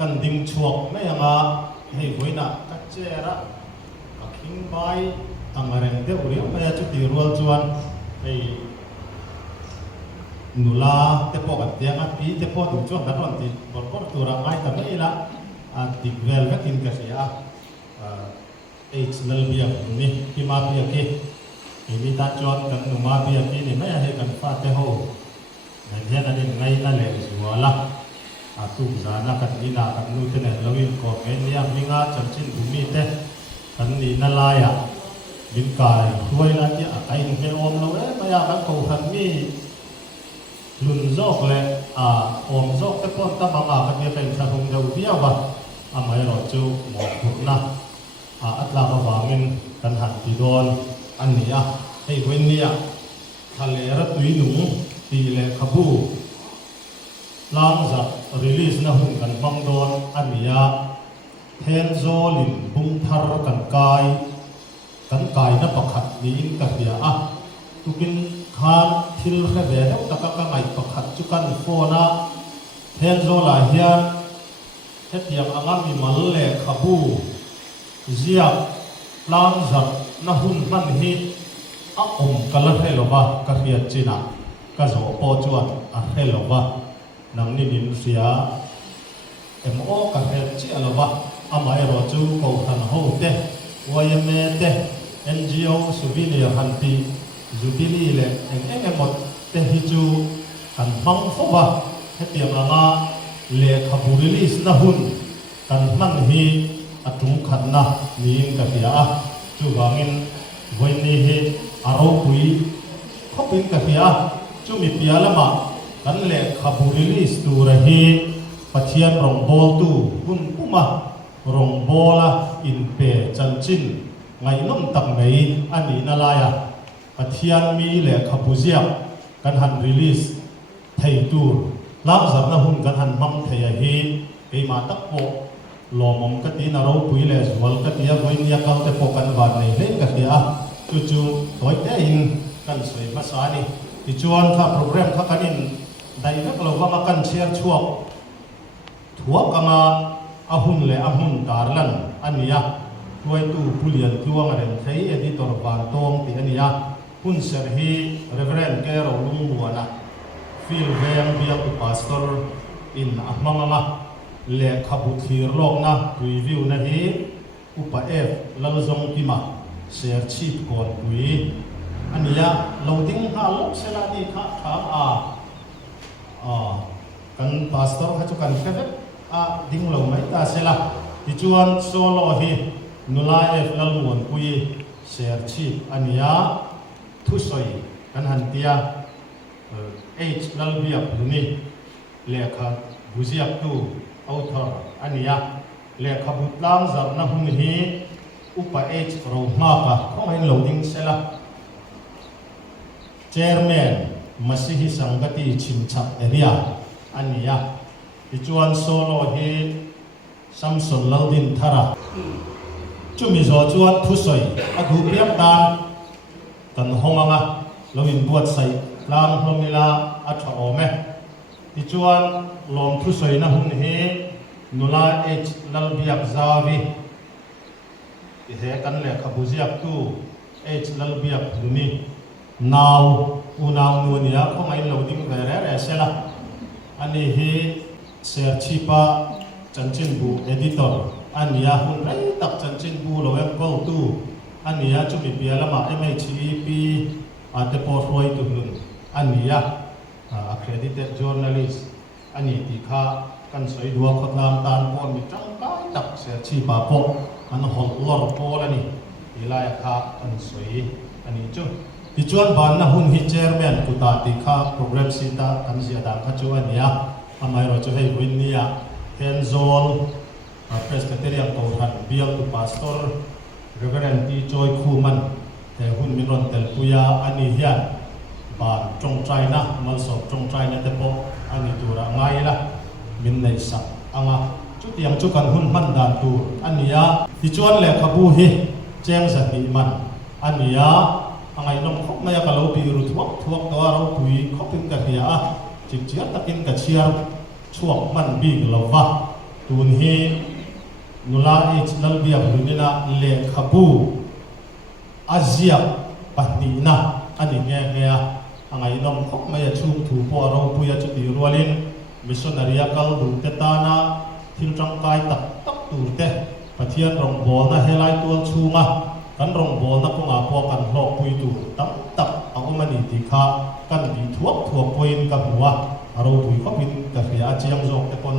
กันดิ่งชวกไม่ยังอ่ะให้หวยน่ะกัจเจระกักหิงใบอังเรงเดียวเรียวไม่จุดที่รัวจวนไอ้นุลาเตปกัดเตียงปีเตปถึงช่วงกันวันที่บอลก็ตัวร่างกายแต่ไม่ละติดเวลก็กินกระเสียเอชนัลเบียนี่ที่มาเบียกี้มีตาจวนกันนุมาเบียกี้นี่ไม่ให้กันฟาดเตโฮในเรื่องนั้นไงนั่นแหละสิวะละทุกสานะกันนี่นะกันนู่นเท่านั้นเราวินก็เห็นเนี่ยมีงาจันทร์บุมีเตกันนี่นั่นลายบินกายช่วยละที่ไอ้หนุ่มเฮอมเราไม่อยากกันเขาทันมีลุนโจกเลยอมโจกแต่พอตั้งมากันเนี่ยเป็นสะพงเดียวเดียววะไม่รอจูหมดทุกนะอัตลาก็วางเงินกันหันตีโดนอันนี้ให้เว้นเนี่ยทะเลรัตุยหนุ่มตีเลยขบูล้างจากรีลิสนะหุ่นกันบังโดนอันนี้เทนโซลินบุ้งทาร์กันกายนับประคัดนี้กันเดียทุกินขานทิลเขเวดตะกักไงประคัดจุกันโฟนะเทนโซลาเฮียนเฮตียงอังมีมัลเลขบูเจียบล้างจากนะหุ่นมันฮิกันละเฮลวะกันเฮียจีน่ะกันโซโปจวนเฮลวะนังนินเสียกันเฮจีอลวะไม่รอจูเขาทันโฮเตวายเมเตNGO สุบิลีฮันตีสุบิลีเลยหมดเตฮิจูกันบังฟัวให้เตรียมงาเลขบุรีลิสนะหุ่นกันมันฮีอัตุงขันนะนี่กันเดียจูบางินวันนี้ฮีอารมณ์ปุยเขาเป็นกันเดียจูมีพิอาละมากันเลขบุรีลิสตูระฮีปัจเจียนรองบอลตูหุ่นปุมารองบอลอินเปจันจินไงน้องตักไหนอันนี้น่าลายปัจเจียนมีเลขบุเซียกันหันรีลิสไทยตูลักษณะหุ่นกันหันมั่งไทยฮีไอมาตักโปลมมกตินาราวปุยเลสวัลกติยาวันนี้เขาแต่พกันวันนี้เล่นกันเดียจู่ๆตัวเองกันสวยมาสานี่ที่ชวนข้าโปรแกรมข้ากันอินได้ก็เราว่ามากันเชียร์ช่วงทั่วกันมาหุ่นเลยหุ่นตาลันอันนี้ตัวตู้ผู้เลี้ยงตัวงานใช้เอดิตอร์บานตองที่อันนี้หุ่นเสร์ฮีเรเวอเรนแกเราลุงบัวนะฟิลเวียงเบียร์พาสตอร์อินมังงะเลขบุตรโลกนะรีวิวนะฮีอุปเอฟลลซงกิมาเชียร์ชีพก่อนคุยอันนี้เราดิ้งหาลูกเซลาดีค่ะถามกันพาสตอร์เขาจะกันแค่ดิ้งเราไม่ตาเซลาที่ชวนโซโลฮีนุลาเอฟลลมวนคุยเชียร์ชีพอันนี้ทุสอยกันหันเตียเอชลลเบียบนี่เลขาบุษยตูอัลทอร์อันนี้เลขาบุตรลางจากนักหุ่นฮีอุปเอชเรามากเขาให้เราดิ้งเสละเชอร์แมนมัสยิดสังกัดชิมชับเอเรียอันนี้ที่ชวนโซโลฮีซัมซุนลาดินทาระจุมิโซชวนทุสอยอดูเปียบตานกันห้องงะเราอินบวชใส่ลางลมิลาอัชโอเมที่ชวนลมทุสอยนะหุ่นเฮนุลาเอชลลบียบซาวีที่เฮกันเลยขบุจิบตูเอชลลบียบดุนีนาวนูนี่เขาไม่เราดิ้งเร่เสละอันนี้เฮเสียชีพะจันจินบูเอดิตอร์อันนี้หุ่นไรตักจันจินบูเราเอ็มโกตูอันนี้จุดมีเปียละมา MHEP อาจจะพอรวยตุลุนอันนี้accredited journalist อันนี้ที่ข้ากันสวยดัวขดลามตานปอนมีจังไรตักเสียชีพะพออันหอลลอร์พอละนี่ที่ไล่ข้ากันสวยอันนี้จุดที่ชวนบ้านนะหุ่นฮิเจอร์แมนกุตาที่ข้าโปรแกรมสิตากันเสียดางข้าจวนนี้ทำไมเราจะให้วินนี้เฮนโซลเพรสเบเตเรียนโตหันเบียลตุพาสตอร์เรเวอเรนตีจอยคูมันแต่หุ่นมิรอนเตลปุยาอันนี้เฮียบานจงใจนะมัลสอบจงใจนะแต่พออันนี้ตัวละไงล่ะมินในสักอ่ะจุดยังจุกันหุ่นมันดานตัวอันนี้ที่ชวนเลขบูฮีแจ้งสติมันอันนี้ไงน้องเขาไม่อยากเราปีรุทวกตัวเราปุยเขาเป็นกันเฮียจิตเจียตะกินกับเชียร์ช่วงมันบีกเราวะ ตูนฮีนุลานัลเบียบลุนินะเลขบูอาเซียปนินะอันนี้เงี้ยอังไงน้องพกไม่ชุ่มถูปอเราปุยจุดรัวลินมิชชันนารียกัลดูเตตานะทิลจังกายตักตูเตปะเทียนรองบอลนะเฮลัยตัวชูงะกันรองบอลนะก็งาพอกันหลอกปุยตูตักเอามันนี่ที่ข้ากันดีทั่วปุยกับหัวเราปุยก็เป็นกับเฮียอาเจียงจอกแต่คน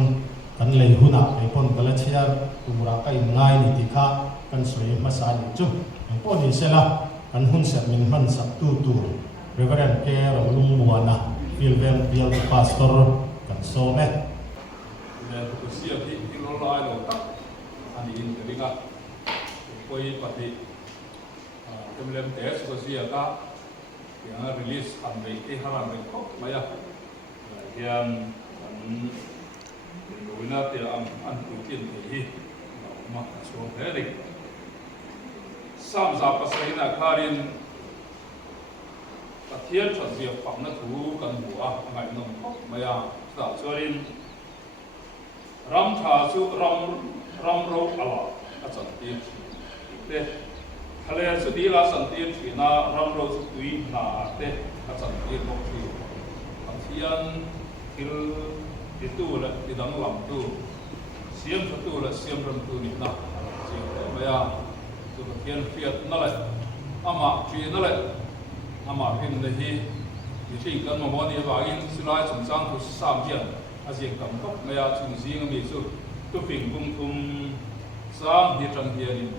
กันเลยหุ่นอ่ะไอ้คนกันละเชียร์ตัวรักไอ้ง่ายนี่ที่ข้ากันสวยมาสานจุไอ้พวกนี้เสร็จละกันหุ่นเสร็จมันมันสักตัวเรื่องการแก้เราลุงบัวนะฟิลเวนฟิลพาสตอร์กันโซ่ไหมเนี่ยตัวเสียที่เราไล่เราตักอันนี้อินกับวิ่งอ่ะไปปฏิจำเริญเทสตัวเสียก็อย่างรีลิสอันนี้ที่ฮารันเป็นครบไหมอ่ะอย่างอันดูน่าเตะอันตุจินที่มาโชว์เฮลิกสามสัปดาห์นะคารินตะเทียนฉันเสียฝังนัถูกันหัวไงนมพกมาอย่างสาวชรินรำชาสุรำโรอลาอาจารย์ตีนเตะทะเลสุดีลาสันตีนชีนารำโรสุดุยนาเตะอาจารย์ตีนบอกที่ตะเทียนทิลติตูละติดังลำตูเสียมตูละเสียมรำตูนี่นะเสียมมาอย่างตัวตะเทียนเฟียดนั่นแหละอามาชีนั่นแหละอามาพิมพ์ในที่ที่กันมาวันนี้ว่าอินสุนัยสงสารทุกสามเดือนอาเซียนกำกับไม่อาชุนซีก็มีสุดทุกสิ่งกุ้งทุ่มสามที่จังเฮียนิน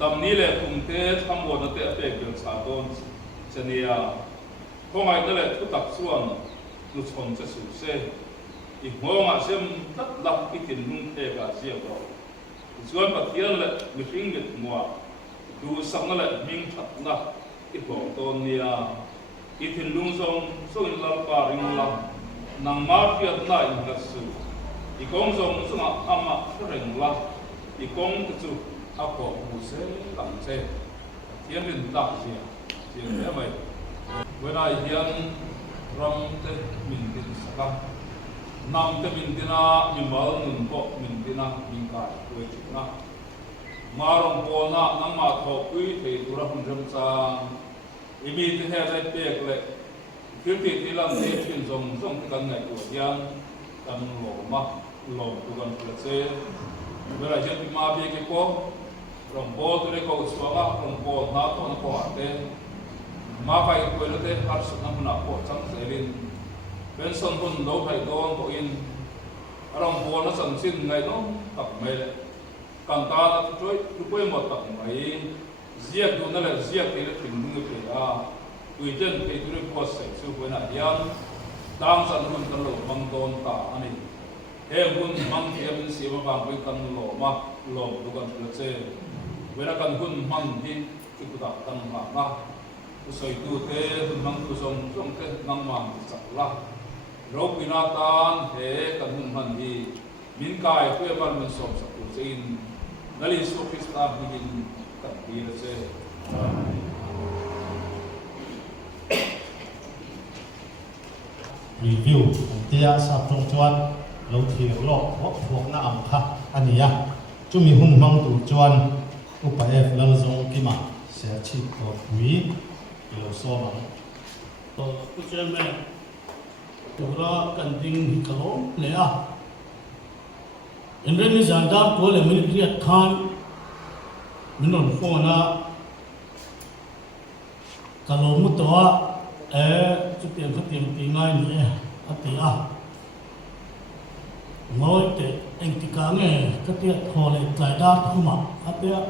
ดำนี้แหละกรุงเทพทั้งหมดนั่นแต่เป็นเกิดสาธารณเสนียพวกไอ้นั่นแหละทุกตักส่วนนุชนจะสุดเสียอีกหัวงาเชื่อมตัดดับอีกถึงกรุงเทพอาเซียนเราส่วนประเทศแหละมีสิ่งเด็ดมัวดูสังนั่นแหละมิ่งถัดนะอีกบอกตอนนี้อีถึงลุงทรงส่งลาปาริงลังนางมาเฟียน่าอินกัสอีกองทรงส่งอามาเริงลังอีกองกจุอาโกมุเซตังเซเทียนเป็นตักเสียเสียได้ไหมเวลาเฮียนรำเตมินตินสักนำเตมินตินามิมาลนุนโกมินตินามิงกายตัวจุนะมาลงโบนะนั่งมาทอปุยเทตุระหุ่นจำจางอีมีที่แท้ได้เปียกเลยคือที่ลังเทชินทรงที่กันไงตัวยันกันหลงมาหลงตัวกันเปลือกเสเวลาเจ็บมาเปียกก็ลงโบตัวเล็กก็สว่างลงโบน้าตัวนักว่าเตมาไปตัวเล็กฮัตสุนัขนักว่าจังเสรินเป็นส่วนคนโลภให้โดนตัวอินลงโบนั้นสันสิ้นไงน้องตักไม่เลยกันตาช่วยทุกคนหมดตักไม่เสียดูนั่นแหละเสียที่เราถึงมือเปล่าคุยเจนที่ทุกคนใส่สู้คนนั้นยันดังสันมันตลกมังโดนตาอันนี้เฮ้บุญมังเทียเป็นเสียมาบางไปกันหล่อมาหล่อดูกันเสียเวลากันหุ่นมันที่กุฎาตั้งหลักนะผู้ใส่ตัวเตะหุ่นมังผู้ทรงเตะนั่งมันสักละเราพินาตานเฮ้กันหุ่นมันที่มินกายเพื่อมันสมสักตัวจริงนั่นลิสุขิสตาบินกับดีละเซรีวิวเตียสับตรงจวนเราเที่ยวโลกพวกน้าอัมค่ะอันนี้จุมีหุ่นมังตูจวนอุปเอฟลลซงกิมาเสียชีพตัวปุยเราโซมังตัวผู้เชี่ยวชาญตัวเรากันดิ้งฮิคโลเลยอ่ะเอ็นเรนิจันดาตัวเลยมันเรียกทานมันนอนฟ้องนะกะโลมุตตัวจุดเตียงเขาเตียงตีง่ายนี่อัตติอ่ะมอยเตเอ็งติกาเงี้ยก็เตียทอเลยใจดาทุมาอัตติอ่ะ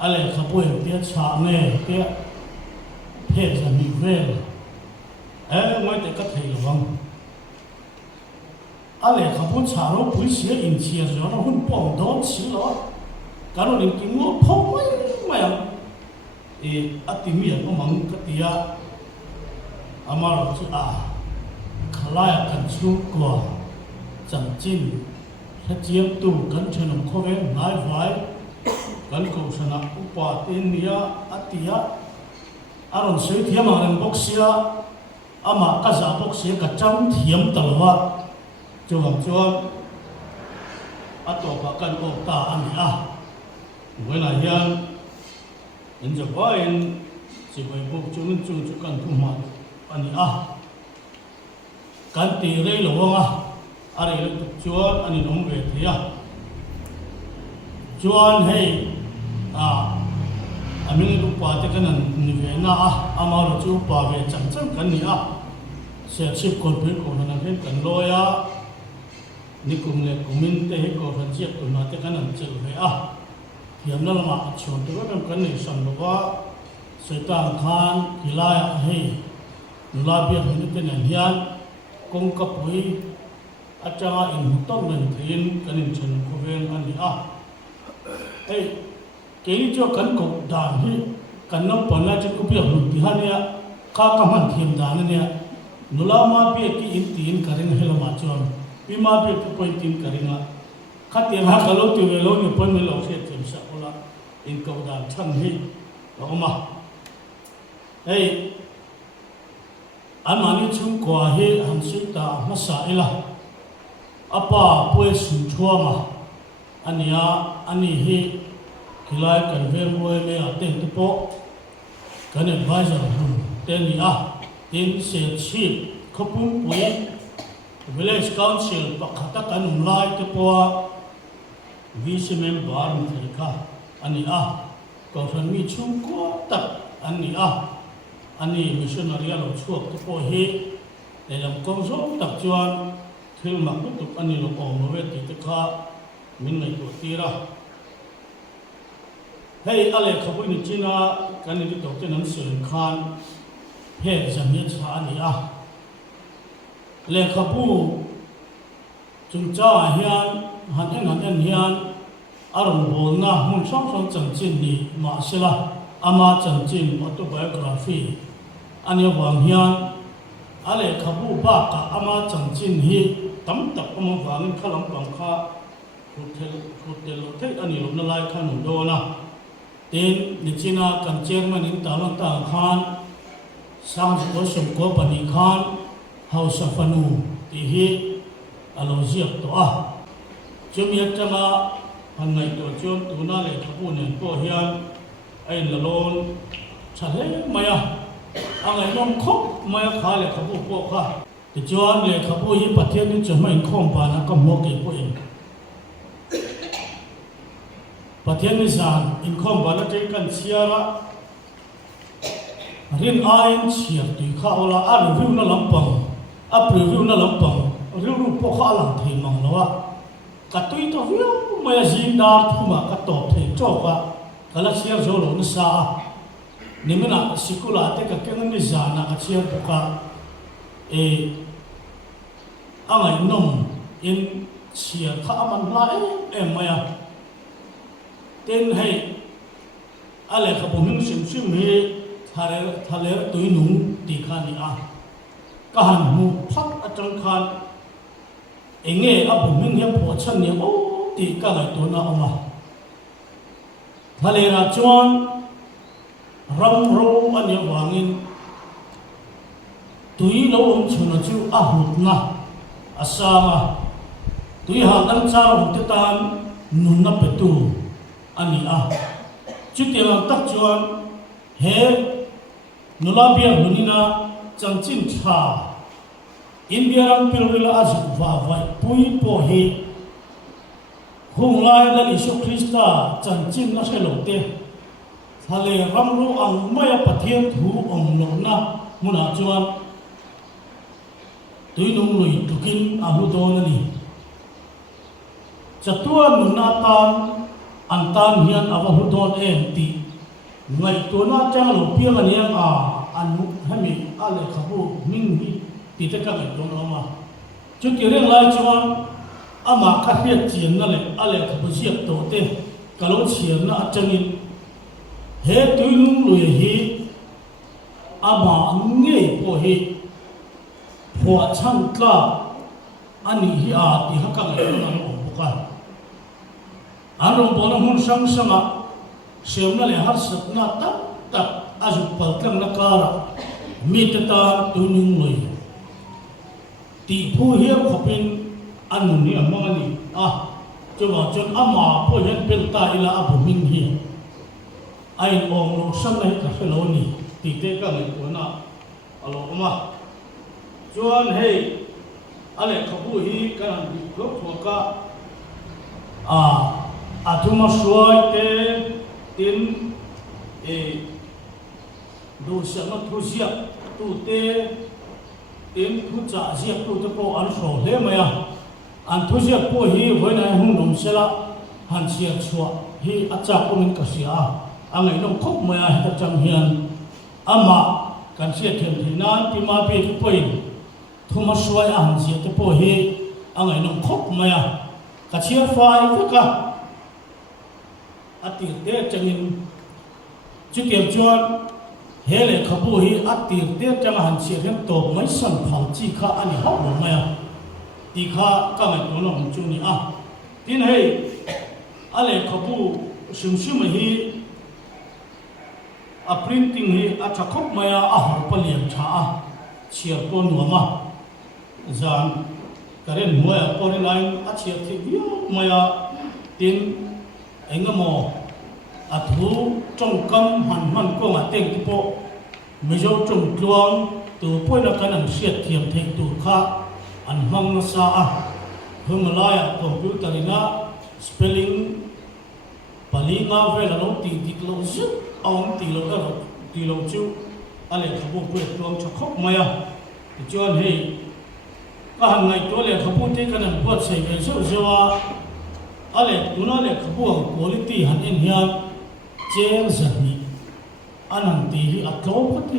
อะไรขบวนเตียชาเงี้ยเตียเพศจะมีเวลมอยเตก็เที่ยววังอะไรขบวนชาเราผู้เชี่ยวอินเชียร์เราหุ่นป้องโดนชิลล์การเราเรียนกินว่าพ่อไม่อัติมีก็มังกติยาอามาเราจะขลายกันชุกว่าจังจินถ้าเจียมตู้กันชนมโคเวนนายไว้กันกูชนะอุปาตินียอัติยาอารมณ์เสียเทียมอะไรบ็อกเซียอามาก็จะบ็อกเซียกับจังเทียมตลอด จวงจวงอัตโตปะกันโอตาอันนี้เวลาเฮียนเห็นจะว่าเห็นสิไปบุกจุนจุกันทุ่มมาอันนี้กันตีเรื่องหลวงอะไรเรื่องจวนอันนี้น้องเวทีจวนให้อันนี้ลูกป่าที่กันนั่นนี่เวน่อามาลูกจูป่าเวจังกันนี่เสียชีพคนเพื่อนคนนั้นเห็นกันลอยนี่กุมเล็กกุมินเตะก็ฟันเจียบตัวมาที่กันนั่นเจอเลยเทียมนั่นมาชวนตัวกันกันนี่สันบอกว่าเสตางคานกิลายให้นุลาเบียให้นี่เป็นอย่างเฮียนกงกับปุยอาจารย์อินต้องเล่นทีนกันนี่ฉันคุยกันนี่เฮ้ยเกี่ยวกับกันกบด่านที่กันน้ำปนแล้วจะกุบเบียหลุดที่ฮะเนี่ยข้ากำมันเทียมด่านเนี่ยนุลามาเบียกี่อินตีนกันนี่ให้เรามาชวนพี่มาเบียกี่pointตีนกันนี่ข้าเตียงหักกะโลติเวโลนี่pointไม่หลอกเสียเต็มสักคนละอินกบด่านชั้นที่เรามาเฮ้ยอันนี้ชุ่มกว่าเฮอันสุดตามาสายละอาป้าป่วยสุนทรมาอันนี้เฮกิไลกันเวรวยเมียเต็มที่โป๊ะกันเนี่ยไว้จะหุ่นเต็มนี่เต็มเสียชีพขบุ้มป่วยวิลเลจคาวน์ซิลปักขัดกันไล่ที่โป๊ะวิสเมมบาร์มที่ค่ะอันนี้ก็ฟังมีชุ่มกว่าตักอันนี้มิชชันนารีเราช่วยที่โป๊ะเฮในลำกองโซ่ตักจวนที่มักตุกอันนี้เราออกมาเวทีที่ค่ะมินไม่ตัวตีระเฮ้ยอะไรขบุ้ยจีน่ากันนี่ตัวที่นั่นสื่อขานเฮ้จะมีชานี่เลยขบุ้จุนจ้าเฮียนหันเฮียนอารมณ์โบนะมุ่งช่องจังจินนี่มาสิละอามาจังจินออโตไบโอกราฟีอันนี้วางเฮียนอะไรขบุ้บ้ากับอามาจังจินฮีตั้มตักอมวางขลังปังข้าโฮเทลอันนี้ลงนั่นไล่ขนมโดนะเต็นนิจินากันเชียงมันอินตาลังตาขานสร้างสุขสมบูรณ์ปนิขานเฮาสฟานูที่เฮอโลเซียตัวจมีอัตมาพันในตัวจนตัวนั่นเลยขบุ้เนี่ยตัวเฮียนไอ้ละลนชาเลมายอะไรน้องคบมายขายเลยขบุ้พวกข้าแต่จวนเลยขบุ้ยี่ประเทศนี้จะไม่คล่องปานะก็มองเก็บพวกเองประเทศนี้สั่งอินคอมบาลเจกันเชียระเรียนอ่านเชียร์ตีข้าวละรีวิวนั่นลำปังรีวิวนั่นลำปังรีวิวพวกข้าหลังเทมังแล้วว่ากัดตุยตัววิวไม่ยินดาร์ทุ่มกัดตบเทจอกว่ากัลเชียร์โจโลนสานี่มันสิกุลาเตกับเก่งนิจานะกัดเชียร์พวกอะไรนุ่มอินเชียร์ข้ามันไล่ไม่เต็นให้อะไรขบุ้งชิมให้ทะเลตุยหนุ่มตีขานี่ก็หันหูพักอาจารย์ขันเองบุ้งเหี้ยปวดฉันเนี่ยโอ้ตีกันไอตัวน่าออกมาทะเลราชวนรำรู้อันนี้วางินตุยเราชนจูหุดนะอาสามาตุยหากันจารุติตานนุนนับเป็นตูอันนี้จุดเดียวตักจวนเฮนุลาเบียนุนินาจังจินชาอินเดียรังพิลวิลาจุวาไว้ปุยโปเฮหงไลและอิสุคริสตาจังจินนัชโลเตทะเลรำรู้อังไม่ปะเทียนถูองลงนะมุนาจวนตุยนุ่งลุยตุกินหุโดนนี่จัตุวนุนาตานอันตานเฮียนอวหุโดนตีไงตัวน่าจังหลบเพียงอันนี้อันนู้ให้มีอะไรขบุมิ่งมีตีตะกันไอ้ตัวน้องมาจุดที่เรื่องไรจวนอามาคัดเรียกเจียนนั่นแหละอะไรขบุเชียบโตเต้กะโลเชียนน่ะจังอินเฮตุยนุ่งลุยเฮอามาเงี้ยโปเฮหัวช่างกล้าอันนี้ที่ที่ฮักกันไอ้ตัวน้องบุกันอันนั้นบอกว่าหุ่นช่างสมาเชื่อมนั่นเลยฮัตสัตนาตักอาจุปัลกันนักการะมีแต่ตาตุยนุ่งลุยตีผู้เหี้ยขบิน อันนี้อันมั่งนี่จะว่าจนอามาพอเห็นเป็นตาอิละอาบุมิงฮีไอ้องค์สังในกาเฟโลนี่ติเตกันในตัวน่ะอัลลอฮ์มาจวนให้อะไรขบูฮีกันดิครบหัวกะอาทุมาสวยเตตินดูเสียงนักทุเสียตูเตตินทุจ่าเสียตูตะโกอันโสเล่ไหมอันทุเสียผู้ฮีไว้ในห้องนมเสละหันเสียชัวฮีอาจารย์ก็มันกเสียอันไหนน้องคบไหมให้ตะจังเฮียนอามากันเสียเทียนที่นั้นที่มาเปียกป่วยทุมาสวยอันเสียตะผู้ฮีอันไหนน้องคบไหมกันเสียไฟก็กะอติเตจังหินจุดเดียวจวนเฮเลขบูฮีอติเตจังหันเสียเทียนโตไม่สั่นเผาจีข้าอันนี้หอกไหมตีข้าก็ไม่ตัวน้องจุนี่ทีนี้อะไรขบูชิมฮีprinting hi achakop maya har paliam tha chiar ko nuama zan karen moya pori line achiar thi bio maya tin engamo athu chongkam han ko ma teng po mejo chong tluang tu poina kanan siat thiam thei tu kha an hang na sa humalaya computer ina spelling palinga vela lo ti diklo ông tỷ lô chú anh lại khâu bút quyết luôn cho khóc mày cho anh hay các hàng ngày tôi lại khâu bút thế cái này bút xây về số anh lại tôi nói lại khâu bút quality hẳn in hiền chế giật nhỉ anh hẳn tí hi ắt lâu có tí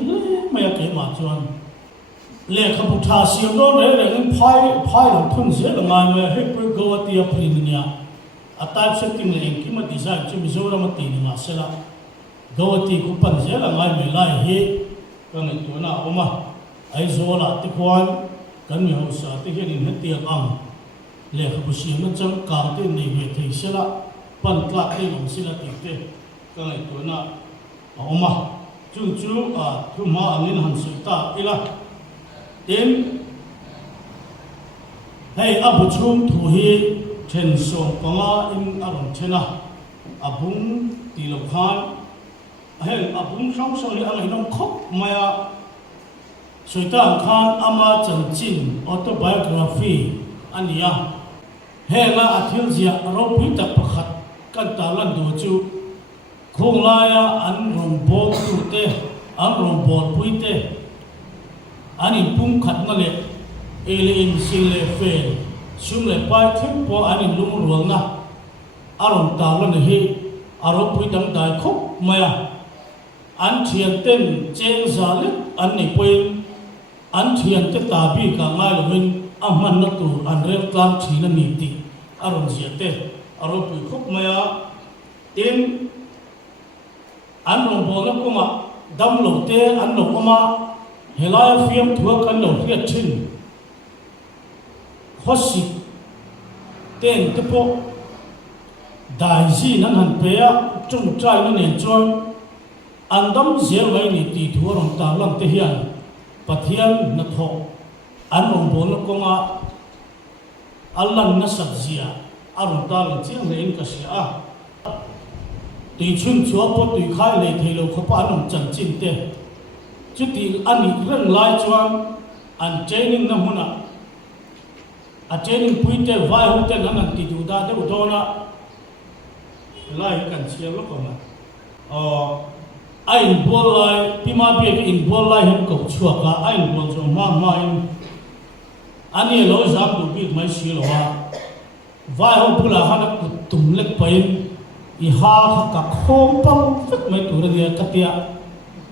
mày cái mà cho anh lại khâu bút thà siêu đó đấy là những phai đồng thun dễ là ngày mà hết bữa câu tiệp hình nhỉ type setting là cái mà design cho mình số ra mà tí mà sẽ là gawati ku panze la ngai me lai he kan tu na oma ai zo la ti kwan kan mi ho sa ti hin he ti ang le kha bu si na chang ka te ni me thei se la pan tla te nom si la ti te kan tu na oma chu thu ma angin han su ta ila em hey abu chum thu hi chen song panga in aron chena abung ti lo khan hel abung sang sang ang hinong khop maya soitan khan ama chanchin autobiography ania hela athil zia ropi tak pakhat kan talan do chu khonglaya an rombo tu te an rombo puite ani pum khat na le ele in sile fe sum le pai thim po ani lung ruang na aron talan hi aro puitang dai khop maya an thian ten cheng zale an ni poin an thian te tabi ka ngai lovin amman na tu an rel tlam thina ni ti aron ziate aro pu khop maya tin an long bo na kuma dam lo te an lo kuma helai fiam thua kan lo riat thin khosi ten te po dai ji nan han pe a chung trai na nen chon andam zel vai ni ti thu rong ta lam te hian pathian na tho an rong bon ko nga allan na sabzia arun ta lang chiang lein ka sia ti chun chua po tu khai le thelo kho pa nom chan chin te chu ti ani rang lai chuan an training na huna a training puite vai hu te nan an ti du da de udona lai kan sia lo ko ma ai bol lai pima bi in bol lai hem ko chua ka ai bol zo ma in ani lo zam du bi mai si lo wa vai ho pula ha na tum lek pain i ha ka khom pang fit mai tu ra dia katia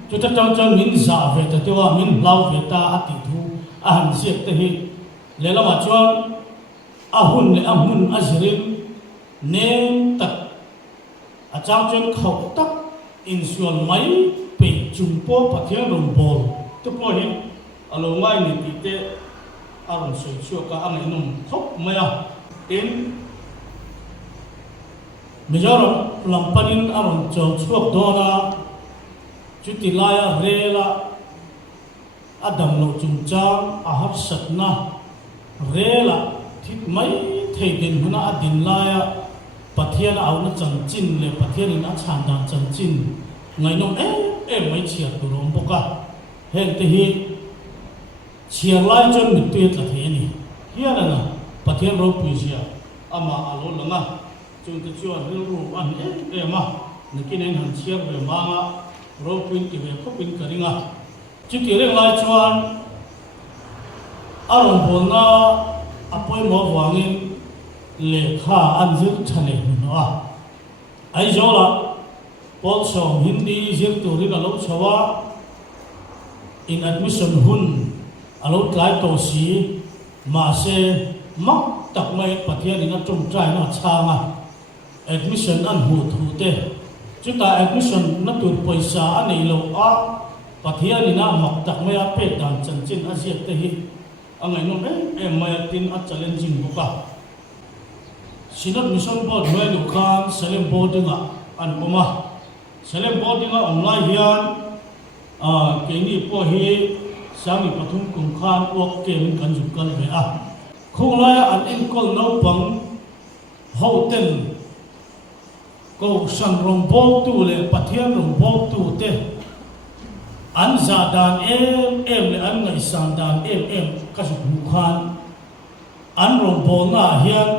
chu ta chang min za ve ta te wa min blau ve ta ati thu a han siek te hi le la ma chuan ahun le amun azrin ne tak a chang chen khau tak in sual mai pe chumpo pathian rom bol to po hi alo ngai ni ti te aron soi chu ka ang inum thop maya in mizoram lampanin aron chaw chuak dona chutilaya rela adam lo chumchang ahar satna rela ทิศไม่เทดินหัวหน้าดินลายประเทศเอาหน้าจังจินเลยประเทศนี้น่าชานดานจังจินไงน้องไม่เชียร์ตัวรองปกะเห็นแต่ฮีเชียร์ไล่จนมิดตัวละเทนี่เฮียนั่นนะประเทศเราปุยเชียอามาอารมณ์ละนะจนจะชวนเรื่องรู้อันมานึกกินเองหันเชียร์เรื่องมาเราปุยที่เวก็เป็นกระดิ่งจุดที่เรื่องไล่ชวนอารมณ์พลน่ะอภัยหมอหวังอินเลขาอันยึดทะเลนะไอ้เจ้าละพอสองฮินดียึดตัวนี้ก็รู้ชว่า in admission หุ่นอารมณ์กลายตัวสีมาเสมักตักไม่ประเทศนี้น่าจงใจน่าช้างadmission อันหูทูเตจุดแต่ admission นั่นตัวปอยสาอันนี้เราประเทศนี้น่ามักตักไม่เป็ดดังจันจินอาเซียนเตหิอันไหนน้องไม่ตินอัจฉริยจริงบุกะสินัดมิชชั่นบอร์ดไม่ดูคันเซเลมบอร์ดิ้งอันบุมาเซเลมบอร์ดิ้งออนไลน์เฮียนเก่งนี่พอฮีสามีปฐุมกุมขานออกเกมกันจุกันเลยคงเลยอันเอ็นก็น้องปังเฮาเต้นก็สั่งรองบอกตู้เลยประเทศรองบอกตู้เต้อันซาดานเลยอันไงซาดานก็สุขุมขานอันรองบอกน่าเฮียน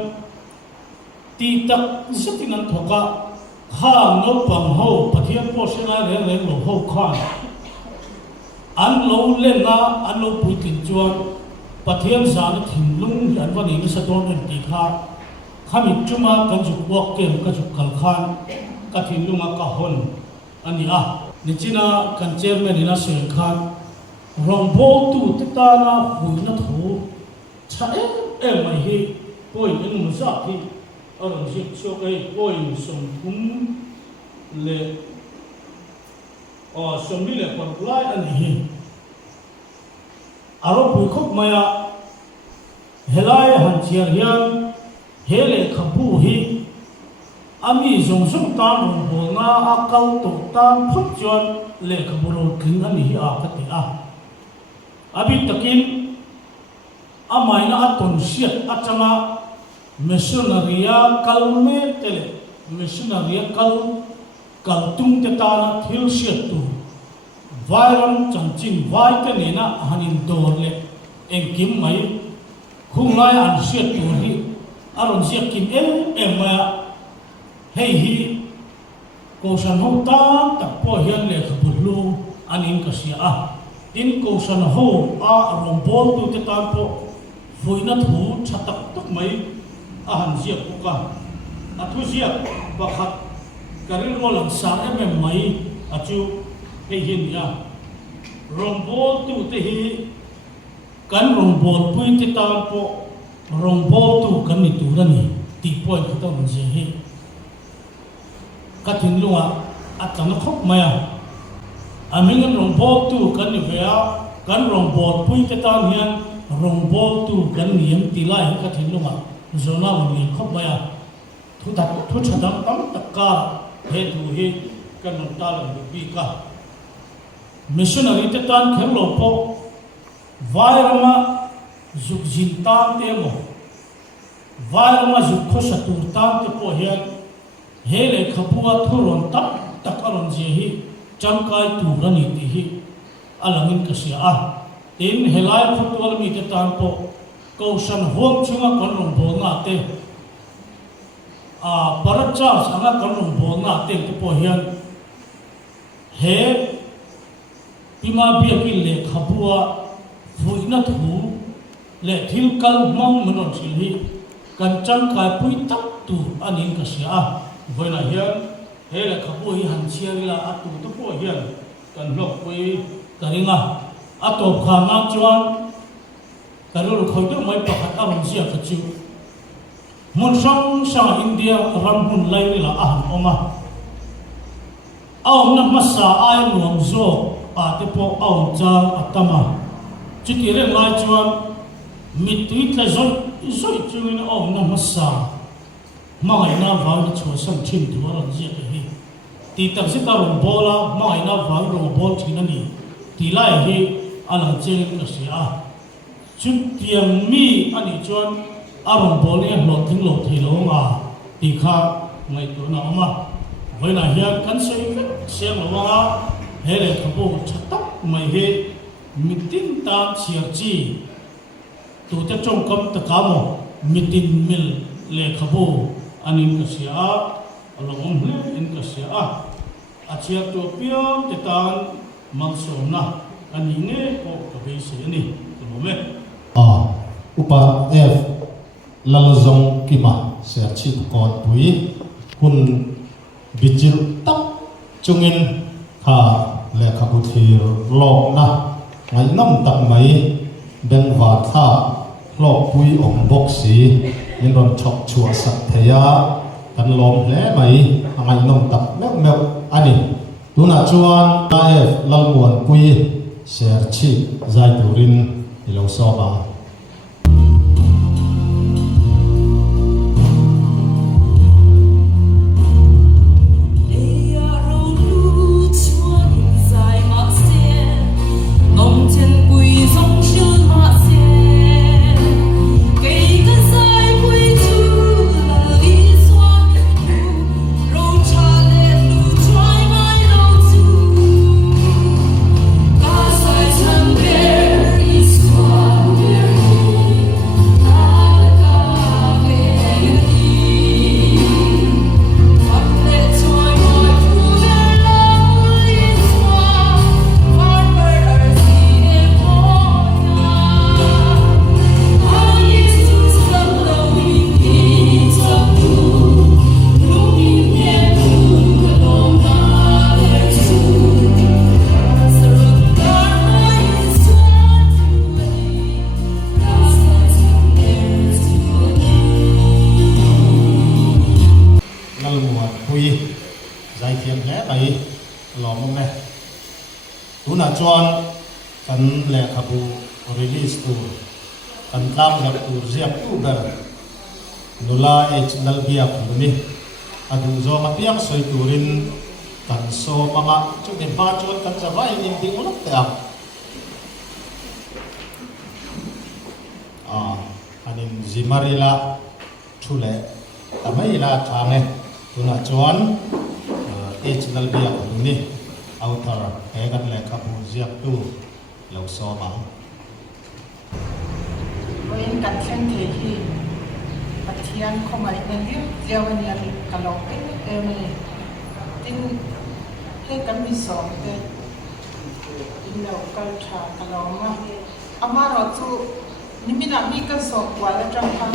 ตีตักสิตินันทกะข้างน้องปังเฮาประเทศโพสนาเรื่องหลวงเฮาขานอันเราเล่นนะอันเราพูดถึงจวนประเทศสารถิ่นลุงยันวันนี้ก็สะท้อนเป็นตีขาข้ามีจุมากันจุกวอกเกมกันจุกขัลขานกันถิ่นลุงก็หนอันนี้นี่จีน่ากันเจอแม่นี่น่าเสียงขานรองโบตูติตานะหุยนัทหูใช่ไม่เห็นป่วยยังมุสักที่อารมณ์เสียโชคให้ป่วยสมภูมิเลยสมบีเลยคนไล่อันนี้อารมณ์ปุยคุกมายาเฮลัยหันเชียร์ยันเฮเลขบูฮีอามีสงสงตามรงโบนาอาเกาตุตามพุทธจวนเลขบุรุษขึ้นอันนี้กติอาบิตะกินอาไม่น่าตุนเสียอาจมามิชชันนารียกัลเมเตเลมิชชันนารียกัลตุงเตตานะทิลเสียตูวายรัมจันจินวายกันนี่นะฮันินโดร์เลเอ็งกิมไม่คุงไลอันเสียตูฮีอารมณ์เสียกิมมาเฮ้ยฮีโกชันฮูตาตักพ่อเฮียนเลขบุลูอันนี้ก็เสียอินโกชันฮูอารมณ์บอลตุเตตาพ่อฟุยนัทหูชัดตักไม่หันเสียกุกะทุเสียบักฮัดการิโรลังสารไม่อาจูเฮียนยารองบอลตุเตฮีกันรองบอลปุยเตตาพ่อรองบอลตุกันนี่ตัวนี้ตีป่วยเขาต้องมันเสียฮีกัดทิ้งลุงอัตนักขบมาอามิงันรองบอลตุกันนี่เวียกันรองบอลปุยเตตาเฮียนรองบอลตุกันนี่ยังตีไล่กัดทิ้งลุงโซน่าวันนี้ขบมาทุชัดตั้งตะการเฮดูเฮกันนตาลบุบีกามิชชันนารีเตตันเขลโลโปวายรมาจุกจินตามเตโมวายรมาจุกโคชตูร์ตามเตโปเฮียเฮเลขบัวทุรนตักตักอรอนเจฮีจังไกตูรันิติฮีอัลมินกษยาอินเฮลายฟุตบอลมีเตตันโปโกชันฮวมชุงกันลงโบนาเตปาร์จ้าสังกันลงโบนาเตเตโปเฮียเฮพิมาเบียกิเลขบัวฟุยนัทหูเลทิลกัลมังมนนสิลีกันจังกายปุยตักตูอันนี้ก็เสียเวลาเฮียเฮเลขบัวหันเชียร์ละอัตุตุโปเฮียกันลกปุยกันริงอัตุขางจวนกันรู้คอยดูไม่ประคัตอารมณ์เสียกจิวมุนซังชาอินเดียรัมหุนไลละอาหันออกมาเอาหน้ามาสาไอหลวงโซเตโปเอาจางอัตมาจุดที่เรื่องลายจวนมิตรวิทย์เลยส่วนจุนเอาหน้ามาสาไม่น่าฟังชัวร์สังชินตัวเราเจียบฮีตีตักสิตาลงบอลไม่น่าฟังลงบอลที่นั่นนี่ตีไล่ฮีอันนั้นเจงก็เสียจุดที่มีอันนี้จวน อารมณ์บอลเนี่ยหลดถึงหลดที่ลงอ่ะตีข้าไม่ตัวน้องมาเวลาเฮียกันเสียงหลงอ่ะเฮเลขบุชัดตักไม่เฮมิตินตามเชียร์จีตัวจะจงกำตะกามมิตินมิลเลขบุอันนี้ก็เสียหลงเฮอินก็เสียอาเชียร์ตัวเปียกติดตามมังสมนะอันนี้เนี่ยก็กระเบยเสียนี่ถูกไหมอุปเอฟลลซงกิมาเสียชีพก่อนปุยคุณบิจิลตักจงอินข้าเลขบุตรโลกนะไงน้ำตักไหมเบงวาท่าโลกปุยองบกสียินรอนชกชัวสัตยากันลมแหลไหมไงน้ำตักแมวแมวอันนี้ตัวน่าชวนนายลลมวนปุยเสียชีพใจดูรินอิโลซอบาจวนกันแหลกขบูรีลิสตัวกันตามกับตัวเสียบตัวเบอร์นุลาเอชนัลเบียคนนี้อดูโจมาเพียงสวยตัวรินกันโซมังะจุดเด่นบ้าจวนกันจะไว้นิ่งดิ่งอุลตเตะอันนี้จิมาริลาชุเล่ทำไมล่ะทางเนี่ยตัวน่ะจวนเอชนัลเบียคนนี้เอาเถอะแค่กันแหละครับผู้เสียบตู้เราซ้อมมาเว้นกันเช่นที่ปัจจัยเข้ามาในเรื่องเจ้าวันนี้กระโหลกมันทิ้งให้กันมีสองแต่อินเราก็ชากระโหลกมาอามาเราจู่นี่มีน้ำมีกันสองวันแล้วจังพัง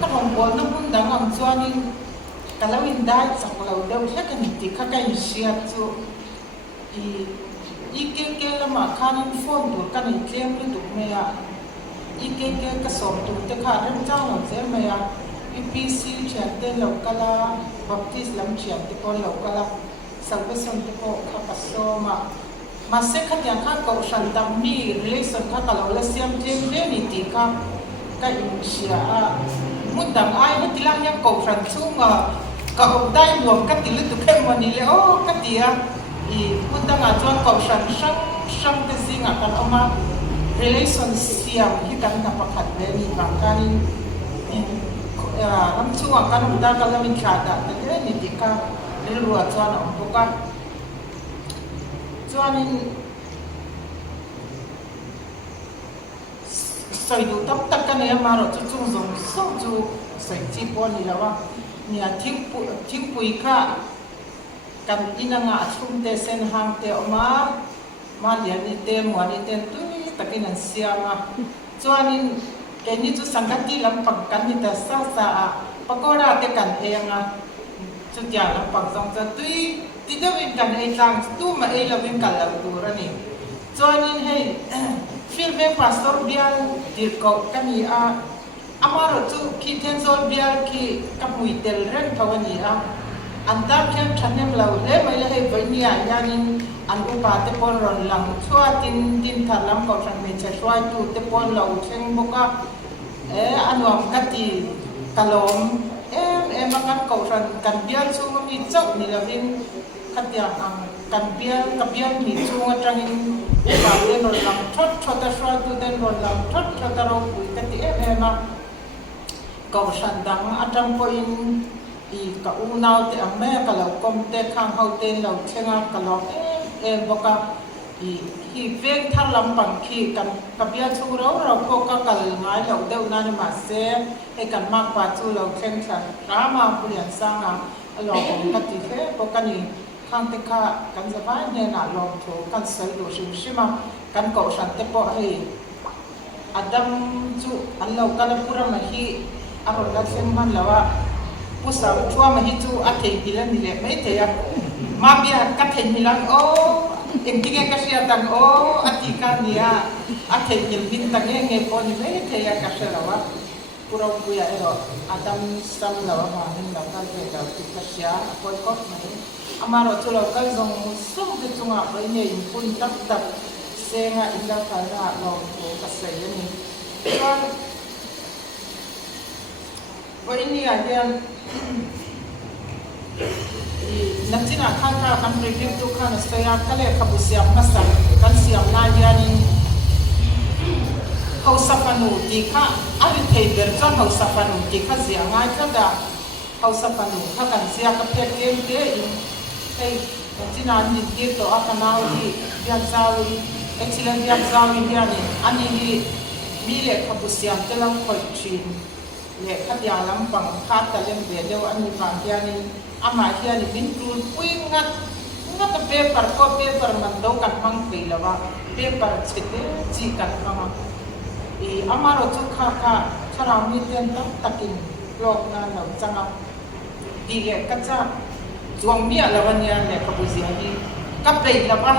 กระโหลกบอลน้ำพุ่งดังอ่ำจวนนี่kalau indah saklau dah usah kan itu kakak isiat tu ikeke la makanan phone tu kan ikem tu maya ikeke kasom tu te kharan chang lo se maya PPC chante lokala baptist lam chante ko lokala salvation te ko khapasoma mase khatya kha ko shandam mi relation kha kalau la siam jem ni ti ka insia mudang ai na tilang yang ko fran chungaก็ได้รวมกันติลุตุเข้มวันนี้เลยโอ้กันดีอ่ะคุณตั้งอาจารย์ก็ช่างแต่สิ่งกันเอามา relationship ที่กันกับประคัดเรนี่บางการน้ำช่วงกันอุดากันแล้วมีขาดแต่เรื่องนี้ที่ก็เรื่องรัวจวนของพวกกันจวนนี้ใส่ดูตับกันเนี่ยมาเราจะจุ่มส่งจูใส่จีบวันนี้แล้วว่าเนี่ยทิ้งปุ๋ยค่ะกันอินังอาชุ่มเตเซนหางเตอมาเรียนนี่เตมวันนี่เตตุ้ยตะกินันเสียมาจวนนี้แกนี่จุสังกัดที่ลำปังกันนี่แต่ซาปะก็ราเตกันเองอ่ะจุดอย่างลำปังสองจะตุ้ยที่เดินกันเองจังตู้มาเองเราเป็นกันเราดูระนี่จวนนี้ให้ฟิลเวพาสตอร์เบียลดีกว่ากันนี่Amaro tu kita zon biar ki kamu itel ren kawan ni antar kian chanem lau le mai le bania yani an upa te pon ron lang chua tin thalam ko sang me chwa tu te pon lau cheng boka anwam kati kalom makan ko sang kan biar chu mi chok ni la vin katya kan biar ni chu atangin ba den ron lam thot thot shwa tu den ron lam thot thot ro pui ka ti ma ka san dang atam po in i ka u nau te ang me ka lo kom te khang hau ten lo thenga ka lo boka i hi vek thar lam pang khi kan ka bia chu ro ko ka kal ngai lo deu na ni ma se e kan mak pa chu lo theng tha ra ma pulian sanga lo ka ti he boka ni khang te kha kan za ba ne na lo tho kan sai do shim shima kan ko san te po he adam chu an lo ka la pura ma hi aro la sem man lawa pusa chua ma hi chu a thei bilan ni le mai te ya ma bia ka thei bilan o em tinge ka sia tan o atika nia a thei bil bin ta nge po ni mai te ya ka sia lawa pura puya ero adam sam lawa ma hin la ka te ka ka sia ko ko mai amaro chu lo ka zong so ke chunga bai ne in pun tak tak senga ila ka ra lo to ka sai ni ko ini aja nantina kaka kan review tu kan saya kale kabusiam masa kan siam na yani hausafanu dika ari theiber jan hausafanu dika sia ngai kada hausafanu kan sia ka pekem te in ei nantina ni ke to akanau di biak zawi excellent biak zawi yani ani ni mile kabusiam telang khoi chin le khatya lam pang khat ta lem be deu ani pang yani ama hian min tur pui ngat ta paper ko paper man do kan mang pe lawa paper chite chi kan ma e amaro chu kha thara mi ten ta takin lok na lo changa di le ka cha juang mi lawan ya le ka bu zi ani ka pe lawa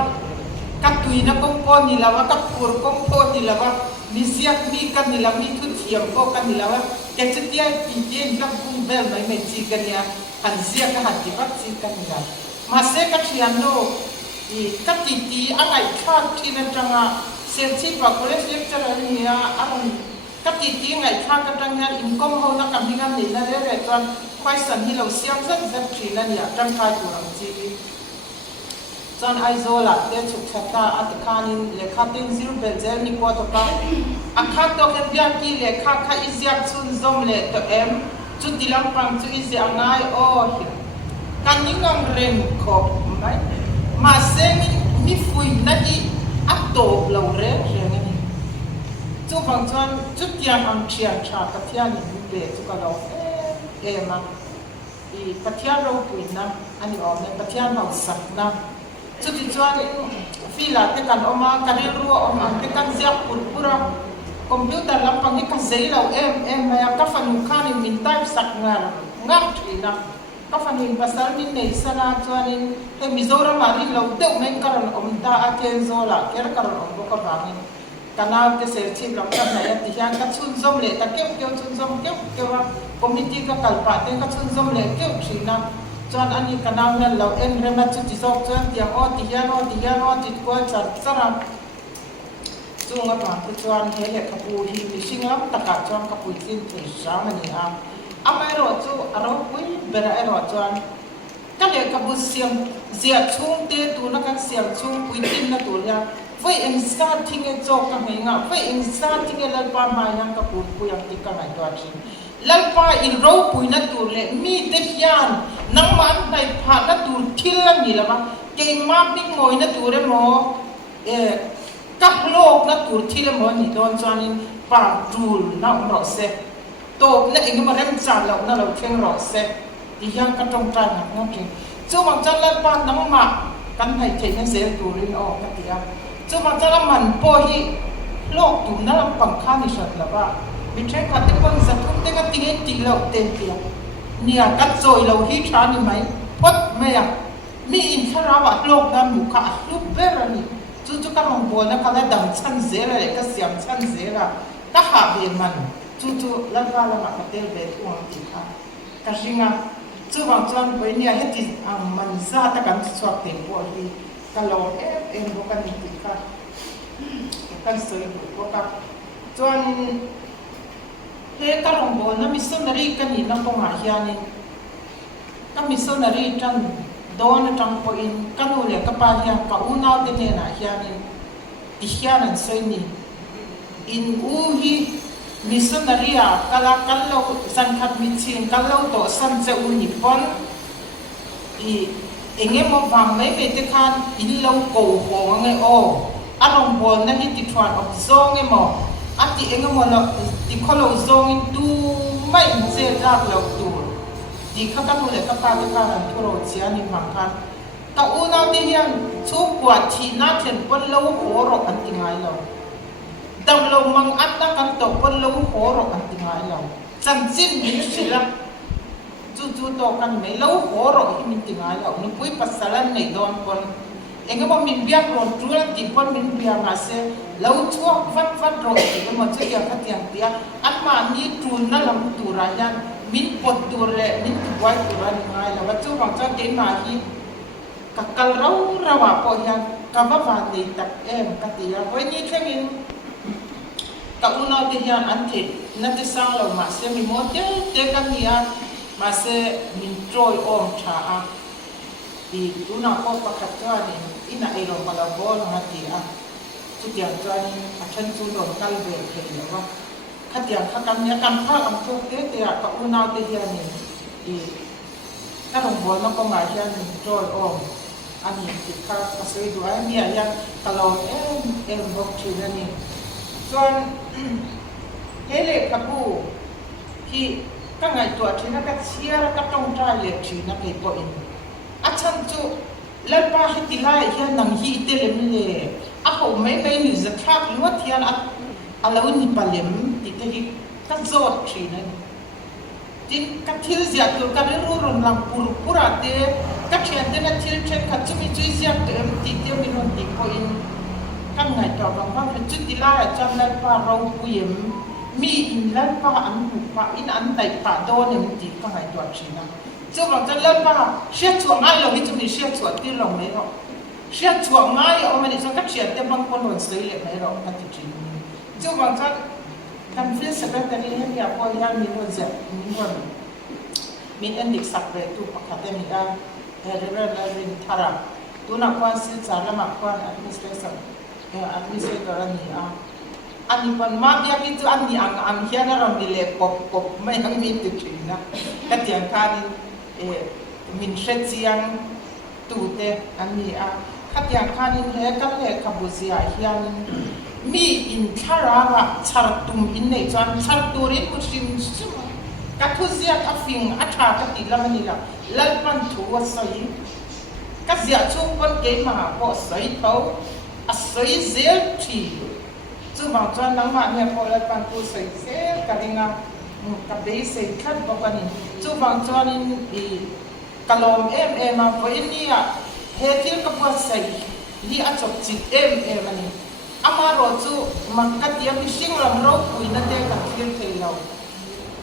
ka tui na ko po ni lawa ka pur ko po ni lawa mi siak mi kan ni lawa mi thu thiam ko kan ni lawa ke chitia ti ti lam kum bel mai me chi kan ya kan zia ka hat ki bat chi kan ga ma se ka thian no i ka ti ti angai khat thi na tanga sen chi pa college lecturer ni ya aron ka ti ti ngai kha ka tanga income ho na kam hingam ni na re twan khwai san hi lo siam zan zan thi na ya tang khai tu ram chi chan aizola te chuk thata at khanin le khatin zero bel zel ni ko to pa akha to ke bia ki le kha izyak chun zom le to em chu dilam pang chu izi angai o hi kaningam ren ko mai ma seng mi fui na di ato lo re ni chu bang chan chu tiang am chia cha ka thia ni be chu ka lo ma i pathia ro pui na ani o ne pathia no sak na chu ti chuan fila te kan oma karil ru om an te kan zia pura computer lampang ni ka zeilo em maya ka fanu khanin min type sak ngar ngam thina ka fanin basal min nei sana chuanin he mizoram ari lo deu men karon om da aken zola ker karon om ko bangin kana ke ser chi lam ka na ya ti han ka chun zom le ta keu chun zom keu wa community ka kalpa te ka chun zom le keu thina chuan ani kana na lo en rema chu ti zok chuan ti o ti hian o ti ko chan chara chunga pa te chuan he le kapu hi mi singlam taka chuan kapu tin thei samani a amai ro chu aro pui bera ero chuan ka le kapu siam zia chung te tu na kan siam chung pui tin na tu ya vai en sa thing e chok ka mai nga vai en sa thing e lal pa ma yang kapu pu yang ti ka mai to chin lal pa in ro pui na tu le mi te hian nang man nai pha na tu thil ni la ma ke ma ping moi na tu re mo các lô na tur thi le mo ni don chuanin pa dul na ro se to le ing ma rem chan lo na lo theng ro se ti yang ka tong tra na no ki chu mang chan la pa nang ma kan thai thei na se turin o ka ti ya chu mang chan la man po hi lok tu na lam pang kha ni sat la ba mi thai ka te pang sa thum te ka ti nge ti lo ten ti ya ni a ka choi lo hi tha ni mai pot me ya mi in thara wa lok na mu kha lu ber ni chu ka rong bol na kala dam chan zera le ka siam chan zera ta ha be man chu la va la ma ka tel be tu ang ti kha ka jinga chu wang chuan boi ni a heti ang man za ta kan chuak te po hi ka lo em bo kan ti kha kan soi bo ka chuan he ka rong bol na missionary kan ni na po ma hianin ka missionary tan don tang po in kanu le ka pa hian ka unau te ne na hianin ติเฮียนันสวยนี่อินอูฮีมิสนารียากะลาคัลโลสันคัดมิชิงคัลโลโตสันเจอูนิปอนอีเองมอวังไม่เบติคันอินโลโกโหงไงโออารมณ์บอลนั่นที่ทวนออกโซงมออัติเองมอลติคอลโซงดูไม่เจรักเราดูดีข้ากันเลยกับปาติการทุโรเซียนิมังคันกะอูนาดิเฮียนทุกกว่าที่น่าเห็นวันเราโหรอันติงไงเราดำเรามังอันนักกันตกวันเราโหรอันติงไงเราจันจินมิสิละจู่ๆตกกันไม่เราโหรที่มิติงไงเราหนุ่มปุ้ยภาษาละในดอนคนเองก็บอกมินเบียกรถจุลติปนมินเบียมาเสเราชั่วฟัดรถเองก็มันจะยังขัดยังเตียอันมานี่จุลนั่นลำตัวรายันมินปดตัวเลยมินตัวไว้ตัวอะไรไงเราว่าจู่บางเจ้าเกณฑ์มาที่กัลเราระว่าพอยังกับว่าวันนี้ตัดกันตีละวันนี้แค่มินกับอุณหภูมิอันที่นักศึกษาเรามาเสมีโมเดลเด็กกันเนี่ยมาเสมินโจยอมชาdi tuna ko pakatwani ina iro malabol ngati tudian twani athan chu ro kalbe khela wa khatian khakam nya kan pha am thu te te ka una te hiani i karong bol na ko ma hian joy om ani ti kha pasai du ai mi ya kalon bok thina ni chuan hele kapu ki ka ngai tu thina ka chia ka tong trai le thina ke po in achan chu lalpa hitilai hian nang hi telem le a ho mai ni zathak luat hian alo ni palem ti te hi ka zot thina tin ka thil zia tu ka ru ron lam pura te ka thian te na thil thek ka chumi chui zia te ti te mi non ti ko in kan ngai to bang bang chu ti la chan lalpa ro puyem mi in lalpa an hu pa in an tai pa do ne ti ka ngai to thina就讲这人吧，写错爱了，你就你写错地了没有？写错爱，我们你说个写的帮我乱水了没有？那就真。就讲这，kan feel secretary ni ya po ya mi no ze mi no min endik sakbe tu pakate mi a reverend thara tu na kwan si chala ma kwan administration administrator ni ani pan ma ya ki tu ani ang hiana ram bile pop mai hang mi tu china katiang kan min shetsiang tu te ani katiang kan he kan le kabuzia hian mi in thara chartum in nei chan charturin musim sima kathuzia afing atha ka tilamani la lalpan thu wasai ka zia chu kon ke ma po sai tho asai zel thi chu ma chan nang ma ne po lalpan thu sai zel kalinga ka be sai khat bawani chu ma chan in kalom ma po inia he thil ka po sai li achok chit ani amaro chu makatiam sing ram ro puina te ka thil theilo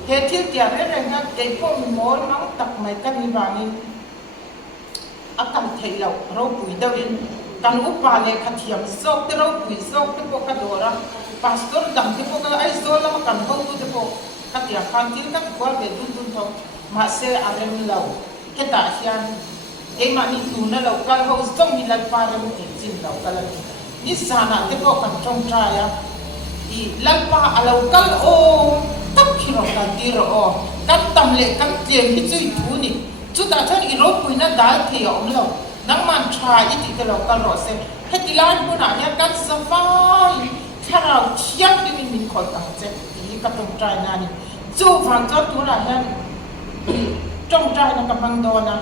he thil tia re nga ke po mol mang tak mai kan ni bani akam theilo ro pui dawin kan upa le khathiam sok te ro pui sok te po ka dora pastor dam te po ka ai zola kan ho tu te po katia kan thil ka ko be dun tho ma se arem lau ke ta hian e ma ni tu na lau kal ho zong mi lai pa re ni chin lau kala ni sana te ko kan trong traya I lalpa alaw kal o tak khiro kan tiro o kan tamle kan tiam hi chui thu ni chu ta than I ro puina dal the om lo nang man tha I ti ka lo kal ro se hetilan puna ya kan safai tharau thiam ni min khol tang che ti ka trong trai na ni chu phang cho tu la han trong trai na ka mang do na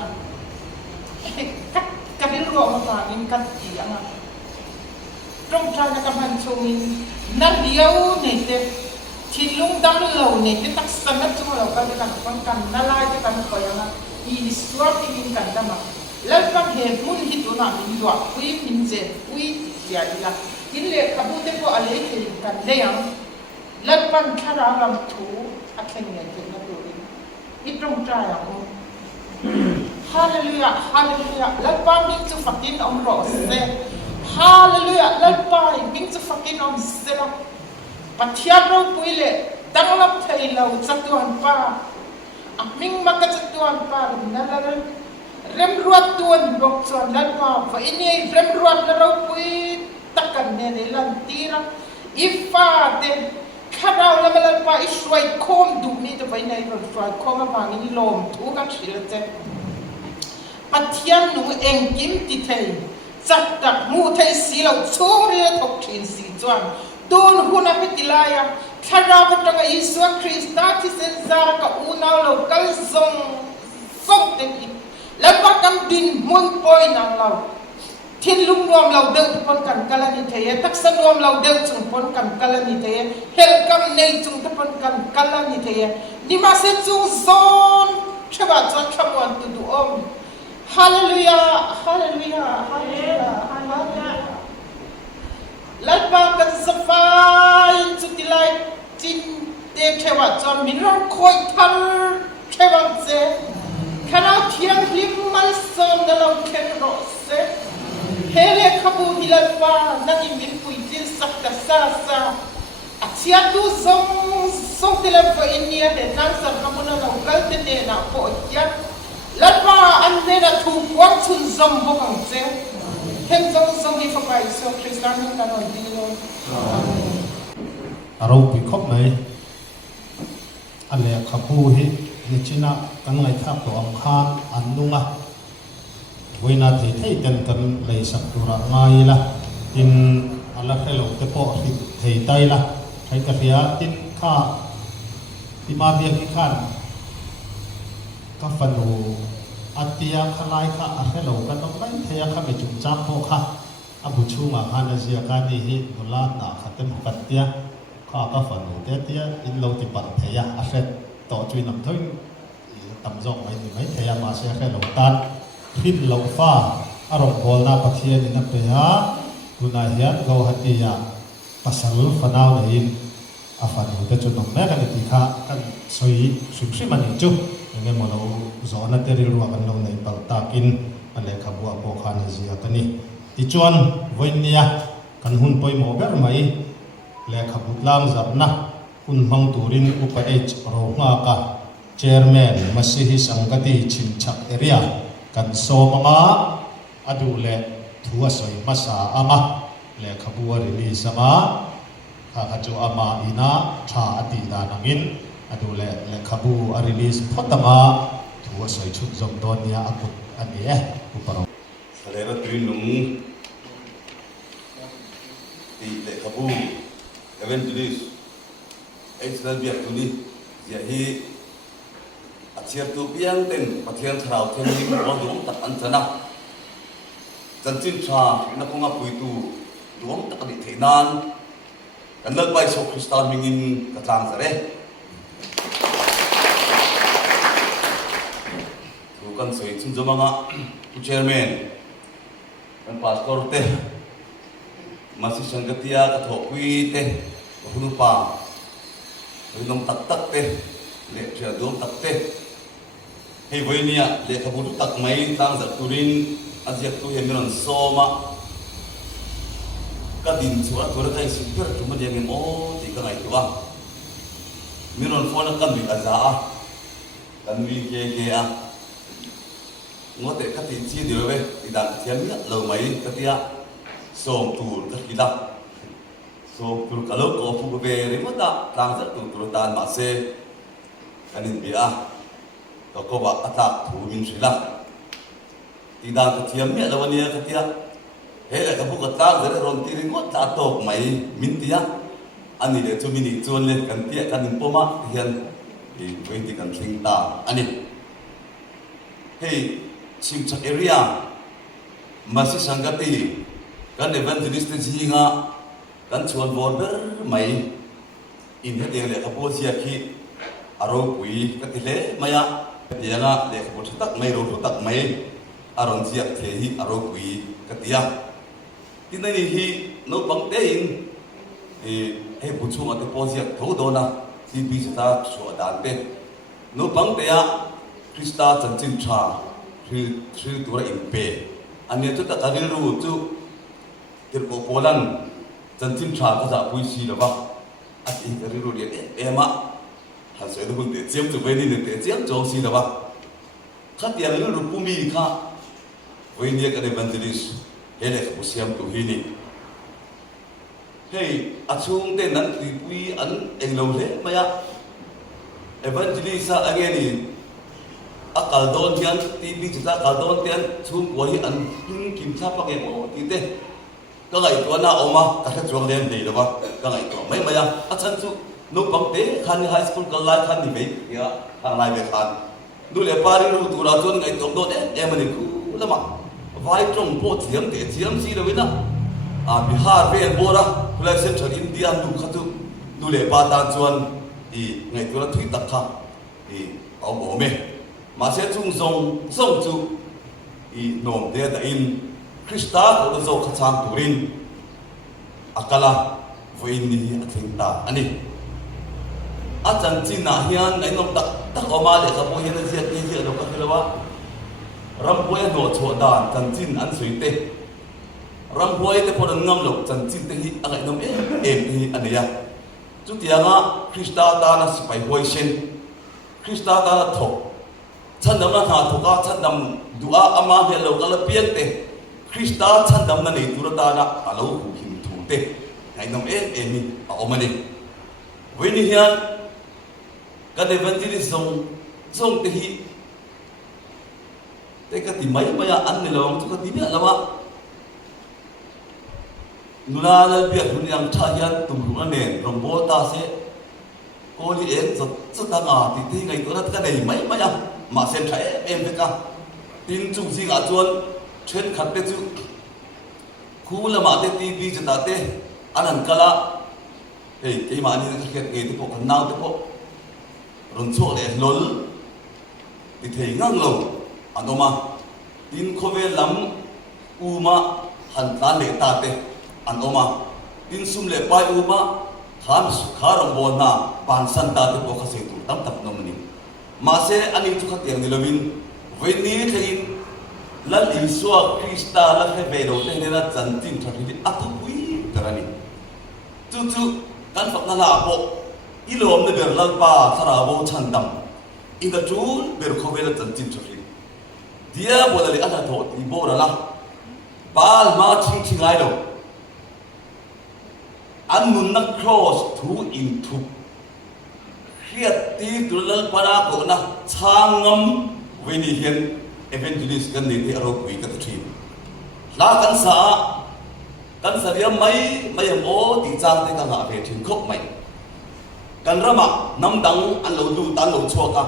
ka bil ro ma ta in kan ti anga trong trai na kaman chungin na liao nei te thilung dam lo nei te tak sanat chung lo ka kan kan na lai te kan ko yana I swar ti in kan dama la pang he mun hi tu na min do pui min je pui ya ila in le khabu te ko ale ke kan le yang la pang thara lam thu a khen ye te na do I trong trai a hallelujah hallelujah la pang min chu fakin om ro se hallelujah lalpai ming chu fakin om sela pathiam ro puile tanglap thailo chatuan pa aming maka chatuan pa nalal rem ruat tuan bok chon lalpa fa ini rem ruat la ro pui takan ne ne lan tira ifa te kharau la mala pa iswai khom du ni te vai nai ro swai khom ma ni lom thu ka thil te pathian nu eng kim ti thei chak tak mu thei si lo chung ri thok thin si chuan tun huna petilaya kharau ka tanga Yesu Krista ti sen zar ka unau lo kal zong song te ki la pa kam din mun poi nang lo thiên lung nuam lau deu pon kan kala ni thei tak san nuam lau deu chung pon kan kala ni thei hel kam nei chung te pon kan kala ni thei ni ma se chung zon chaba chuan thamwan tu du om hallelujah hallelujah hallelujah hallelujah lalpa kan safai chu tilai tin te thewa chuan min ro khoi thal thewang se khana thiang hlim mal son da lo khen ro se hele khabu hilalpa nagi min puitin sakta sa achia tu song telefo inia he nang sar kamuna na galte ne na po ya lalpa anne na thu kwang chun zom bo kang che hem zong hi fakai so Kristan ka non dino aro pi khop mai ale khabu hi ni china kan ngai thap to am khan annunga voina thei thei ten kan lei sak tura ngai la tin ala khelo te po hi thei tai la thai ka ria tin kha ti ma bia ki khan ka fanu atia khalai kha a khelo ka nok lai thei kha me chung cham po kha abu chunga khana zia ka ni hi bola na khatem patia kha ka fanu te tia in lo ti pan theya a khet to chui nam thoi tam jong mai ni mai theya ma se khelo tan hin lo fa arong bol na pathian in pe ha guna hian go hatia pasal fanau nei afanu te chu nom me kan ti kha kan soi sumsi mani chu nge mono zona te ri ruwa kan lo nei pal takin ale khabua po khan zia tani ti chuan voinia kan hun poi mo ber mai le khabut lam zarna kun mang turin upa h ro nga ka chairman masihi sangati chimchak area kan so manga adule thua soi masa ama le khabua release ama kha khachu ama ina tha ati da nangin adule le khabu a release photama thua soi chut jom don ya akut ani uparo salera trinung ti le khabu evangelist Israel biak tuni ya hi achiar tu piang ten pathian thrau then ni mo dum tak an chana chanchin cha na konga puitu dum tak ni theinan kan lak bai so Kristan mingin ka tlang sare tu kan soi chun jomanga chairman kan pastor te masi sangatia ka thokui te hunu pa dum tak te le cha dum tak te hei voinia le khabu tak mai tang za turin aziak tu hemiron soma ka din chuwa tur kai super tu ma deng o ti ka ngai tuwa miron phone kan mi aza kan mi ke a ngote ka ti chi de we ti dan thiam ya lo mai ka tia som tur ka kila so tur kalau ko pu be ri mo da tang za tu tur tan ma se kanin bia to ko ba atak thu min sila ti da ka thiam me lawania ka tia he la ka bu ka ta zare ron ti ring mo ta tok mai min tia ani le chu mini chon le kan tia kanin poma hian i wei ti kan thing ta ani hey chimchak area masi sangati kan evangelist jinga kan chuan border mai in he deng le ka po sia khi aro pui ka ti le maya tianga le ka po tak mai ro tak mai aron sia the hi aro pui ka tia tin nei hi no bang te in e bu chu ma te po sia tho do na si bi sa so dan te no bang te ya Krista chanchin cha thri tura in pe ania chu ta ka ri ru chu tir ko polan chanchin cha ka za pui si lo ba at in ka ri ru le ema han se du kun te chem chu be ni ne te chem jo si lo ba khat ya ri ru pu mi kha wei ne ka evangelist hele ka siam tu hi ni hey achung te nan ti pui an englo le maya evangelisa ageni akal don hian TV chita kal don tian chung ko hi an hin kim sa pa ke mo ti te ka ngai to na oma ka tha chuang len dei lo ba ka ngai to mai maya achan chu no pang te khan high school ka lai khan ni be ya thang lai be khan du le pari ru tu ra chon ngai to do de mani ku lama vai trong po thiam te thiam si lo wina Bihar ve bora Kulai Central India du khatu du le pa ta chuan I ngai tu la thui tak kha I au bo me ma se chung song chu I nom de da in Krista ko zo kha chang turin akala voin ni athing ta ani achan china hian ngai nom tak oma le ka bo hian sia ti sia lo ka khelawa ram boy no chho dan chan chin an sui te ram boy te por ngam lo chan chin te hi angai nom em hi ania chu tianga Krista ta na sipai hoi shen Krista ta na thok chan dam na ha thoka chan dam dua ama he lo kala piak te Krista chan dam na nei tur ta na alo hu him thu te ngai nom em hi a omani weni hian kan evangelist song te hi te ka ti mai maya an ni long chu ka ti bia lama nula la bia hun yang tha hian tum ru ane rong bo ta se ko li en zo ta nga ti ngai to na ka nei mai maya ma sem tha em pe ka tin chu ji ga chuan chen khat te chu khu la ma te TV cha ta te anan kala ei ke ma ni ka khet nge te po kan naw te po ron chu le lol ti thei ngang lo anoma tin khove lam uma han ta le ta te anoma tin sum le pai uma kham su kharang bo na pan san ta te ko khase tu tam tam no mani ma se ani chu khat yang ni lovin veini thein la li suwa Krista la he ve ro te ne na chan tin tha ri atu pui karani chu kan fak na la po ilom ne ber lal pa thara bo chan dam in the tool ber khove la chan tin tha ri dia bolali ana tho I bora la bal ma ching ai lo an mun na cross thu in thu khiat ti dulal para ko na changam weni hian evangelist kan ni te aro pui ka thi la kan sa ria mai o ti chang te ka nga ve thin khop mai kan rama nam dang an lo du tan lo chua ka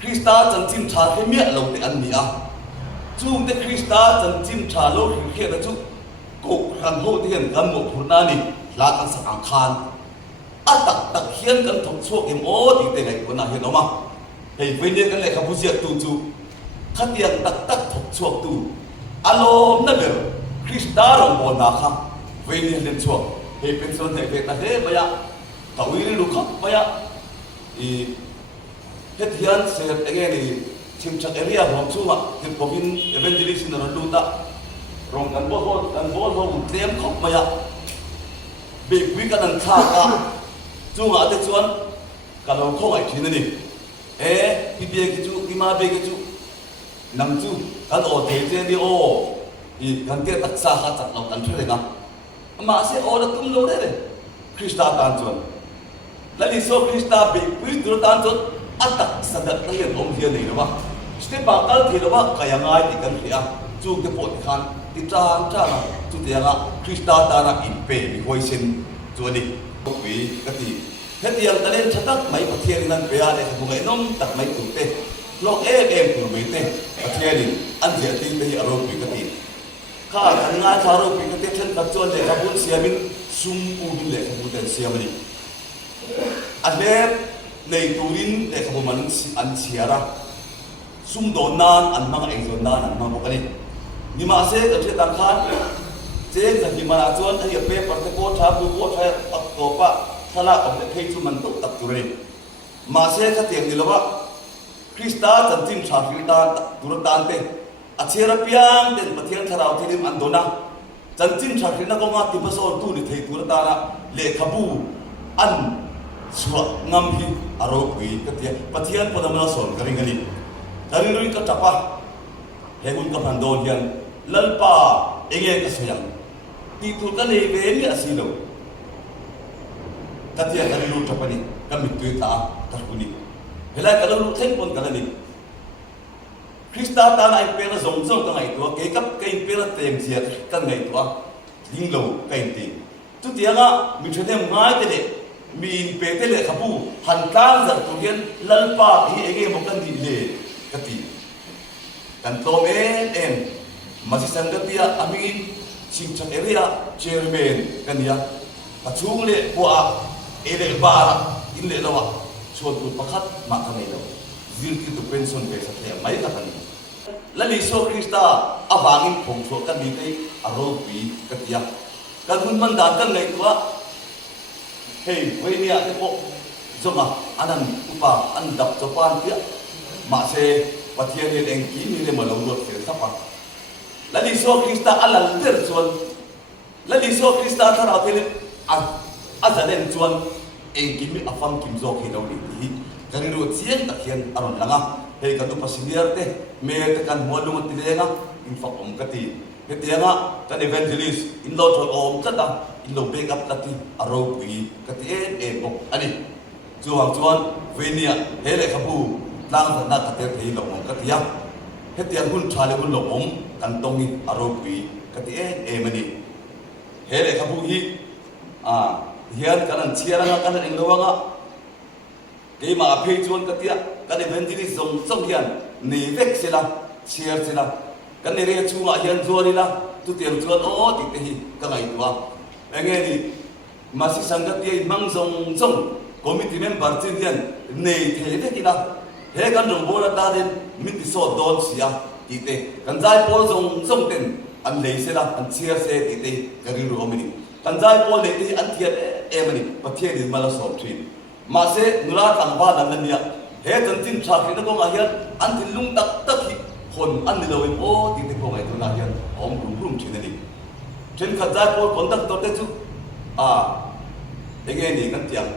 Krista chan chim tha he mi lo te an ni a chung te Krista chan chim tha lo khi da chu ko ran ho te hian kan mo phurna ni la kan sa ang khan tak hian kan thok chuak em o ti te ngai ko na hian oma hei veine kan le kha bu sia tu chu khatiang tak thok chuak tu alom na ber Krista rong bo na kha veine len chuak hei pension nei ve ta he maya tawi ri lu kha maya I het hian se again I chim chak area rom chu ma ke povin evangelist na lu ta rong kan bo ho tlem khop maya be wi kan tha ka chu nga te chuan ka lo khong ai thin ni pi be ke chu ki ma be ke chu nam chu kan o te che ni o I kan te tak sa ha chak lo kan thre na ma se o da tum lo re Krista tan chuan la li so Krista be wi dur tan chuan atak sadat na yan om hian nei lo ba ste ba kal thi lo ba kaya ngai ti kan ria chu te po khan ti tang na chu te nga Krista ta na in pe ni hoi sin chu ni wi ka ti hetiang talen chatak mai pathian nan pe ale ko ngai nom tak mai tu te lok em tu mai te pathian ni an dia ti te aro pi ka ti kha kan nga tharo pi ka te chen ka chon le ka bun siamin sum u bin le ka bu den siamani ale nei turin le ka man an siara sum don nan an mang ai zon nan an mang bokani ni ma se ka the tan khan che ka ki mana chon ai pe par te ko tha bu ko tha ak to pa thala om le thei chu man to tak tu re ma se ka tiang ni lo ba Krista chan tin tha fi ta tur tan te achera piang den pathian tharau thilim an dona chan tin tha fi na ko nga ti ba so tu ni thei tur ta la le khabu an suwa ngam hi aro pui ka tia pathian padamana son karing ani karing ka tapa hegun ka pandon hian lalpa enge ka sayang ti tu ka le ve ni asilo katia kan lu tapani kami tuita tarkuni helai kalau lu theng pon kalani Krista ta na impera zong zong ka ngai to ke kap ke impera tem sia ka ngai to linglo ka inti tu tianga mi thene mai te de mi in pe te le khapu han kan zar tu gen lalpa hi ege mo kan di le kati kan to en masi sangatia amin chingchak area chairman kania achung le bua ele ba in le lawa chot tu pakhat ma ka nei lo zil ki tu pension be sa the mai ka kani lali so Krista awangin phong so kan ni kai aro pi katia kan hun man dan kan nei kwa hey we ni a te po zonga anan upa an dap chopan pia ma se pathian ni eng ki ni le malo rot se sapa lali so Krista alal ter chon lali so Krista thara te azanen chuan eng ki mi afam kim zo ki lo ni hi kan ro chien takhian aron langa hei kan tu pasinier te me te kan molung ti lenga in fa om kati he tianga kan evangelist in lo thol om kata in lo back up kati aro pi kati e bo ani chuan venia hele khabu tlang na kate thei lo om kati ya he tiang hun thale hun lo om kan tongi aro pi kati e mani hele khabu hi hian kanan chiara kanan ingawanga ke ma phe chuan katia kan evangelist zong hian nei vek sela chiar sela kan ne re chunga hian zuanila tu tiang chuan o ti te hi ka ngai tuwa enge ni masi sangatia mang zong committee member chin hian nei the vekila he kan rong bola ta den mit so don sia ti te kan jai pol zong ten an lei sela an chiar se ti te ka ri ro mini kan jai pol le ti an thiat emani pathian ni mala so thin ma se nula tang ba dan nia he tan tin tha ki na ko ma hian an tin lung tak hi hon an ni lo o ti te ko ngai to na hian om rum chin ni chen kha jai pol contact to te chu ege ni kan tiang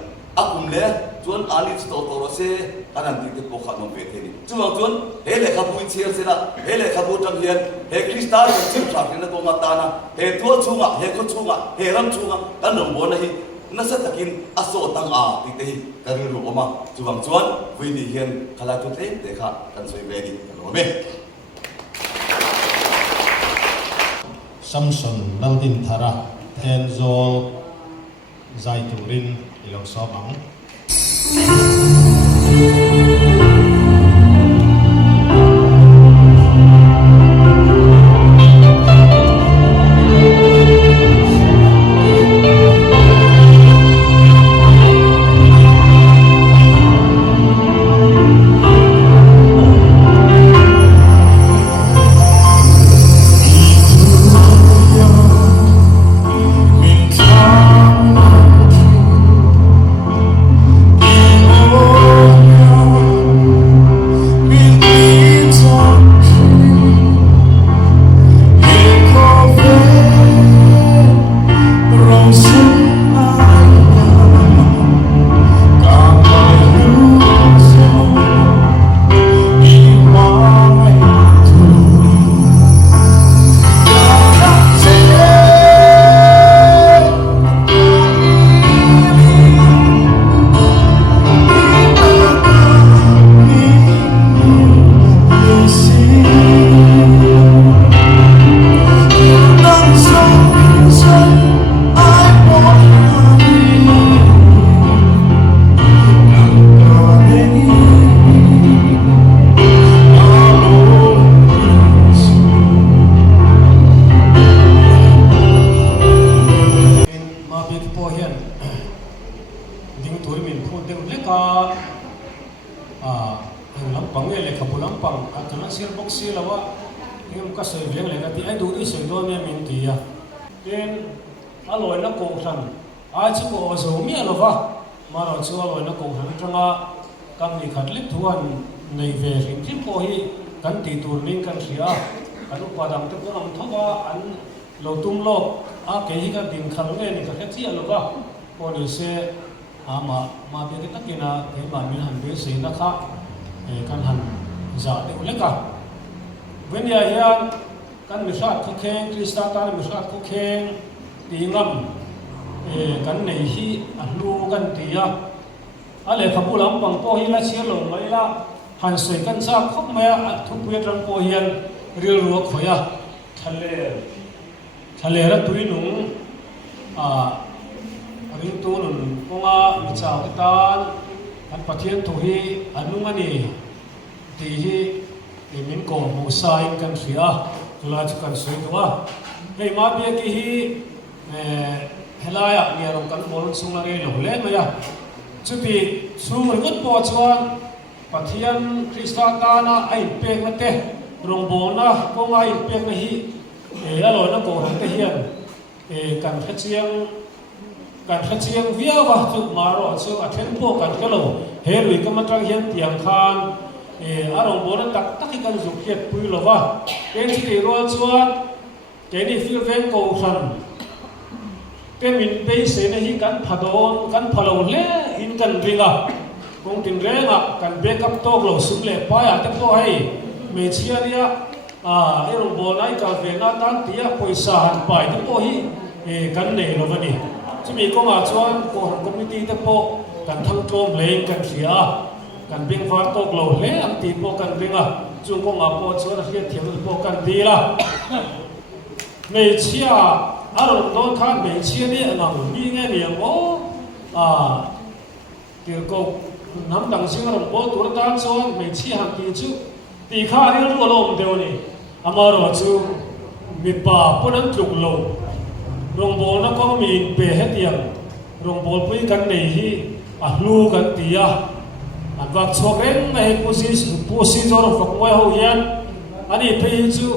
akum le chuan ali sto to ro se anan ti te ko kha no pe the ni chuan he le kha bui chiar se la he le kha bu tang hian he krista kan tin tha ki na ko ma ta na he to chunga he ko chunga he ram chunga kan no bo na hi nasa takin aso tang ti te hi kariru oma chuan vi ni hian khala tu te kha kan soi ve ni lo me Samson Naldin Thara Tenzol Zaiturin Ilong Sobang kan ti tur ning kan sia kan upadam te ko am thoba an lo tum lo ke hi ka din khal nge ni ka chi alo ba ko ni se ama ma be ke takina ke ma min han be se na kha kan han za de le ka wen ya kan mi sat ko keng krista ta mi sat ko keng ti ngam กันในที่ลูกันตีอะไรขบุลังปังโปฮิละเชียลงไว้ละหันสวยกันซากคบมาทุกเวทรังโปเฮียนเรียลรัวขอยทะเลรัตุยนุงริงตูนุนพงามิจาวตานอันปะเทียนตุฮีอันนุงนี่ตีฮีมินโกมูซาอินกันเสียตุลาจุกันสวยตัวเฮ้ยมาเบียกีฮีเฮลายะเนี่ยเรากันบอลสุงอะไรหลงเล่นไหมจุดที่สุงรุดปอชวนปะเทียนคริสตาตานะไอเป็กมาเตะรงโบนะพงาไอเป็กมาฮีอร่อยนะโกหันเทียนกันเชียงเวียวะจุดมารอจุดอัฐเนโปกันก็โลเฮลุยก็มาตั้งเฮียนเตียงคานอารมณ์โบนันตักกันจุกเขียดปุยโลวะเป็นที่รอจวนเจนี่ฟิลเวนโกขันเป็นมินเปย์เสนหิกันผดอนกันพลาวเล่อินกันริงะคงตินเรงะกันเบกับโตกโลสุเล่ปายะแต่ตัวให้เมเชียเนี่ยอารมณ์โบนันกับเวนัตันเตียปุยสาหันไปที่โปหิกันเนโลวันนี้จะมีก็มาชวนก็หันคอมมิตี้แต่โปกันทั้งโจมเลงกันเสียกันเบ่งฟ้าตกโลเล่อันตีโปกันเบ่งจุงก็มาโปชวนเรียกเทียมโปกันดีละเมเชียอารมณ์โดนท่านเมเชียนี่นังมีเงี้ยโอ้เกี่ยวกับน้ำดังเสียงอารมณ์โปตัวตานชวนเมเชียหันตีจูตีข้าเรื่องอารมณ์เดียวนี่อามารอจูมีป่าปนันจุกโลโรงโบนักก็มีเปรตยังโรงโบปุยกันในที่ลูกันตีอันวักโชเร่งในโพสิจอร์ฝักไว้หัวยันอันนี้เป็นจู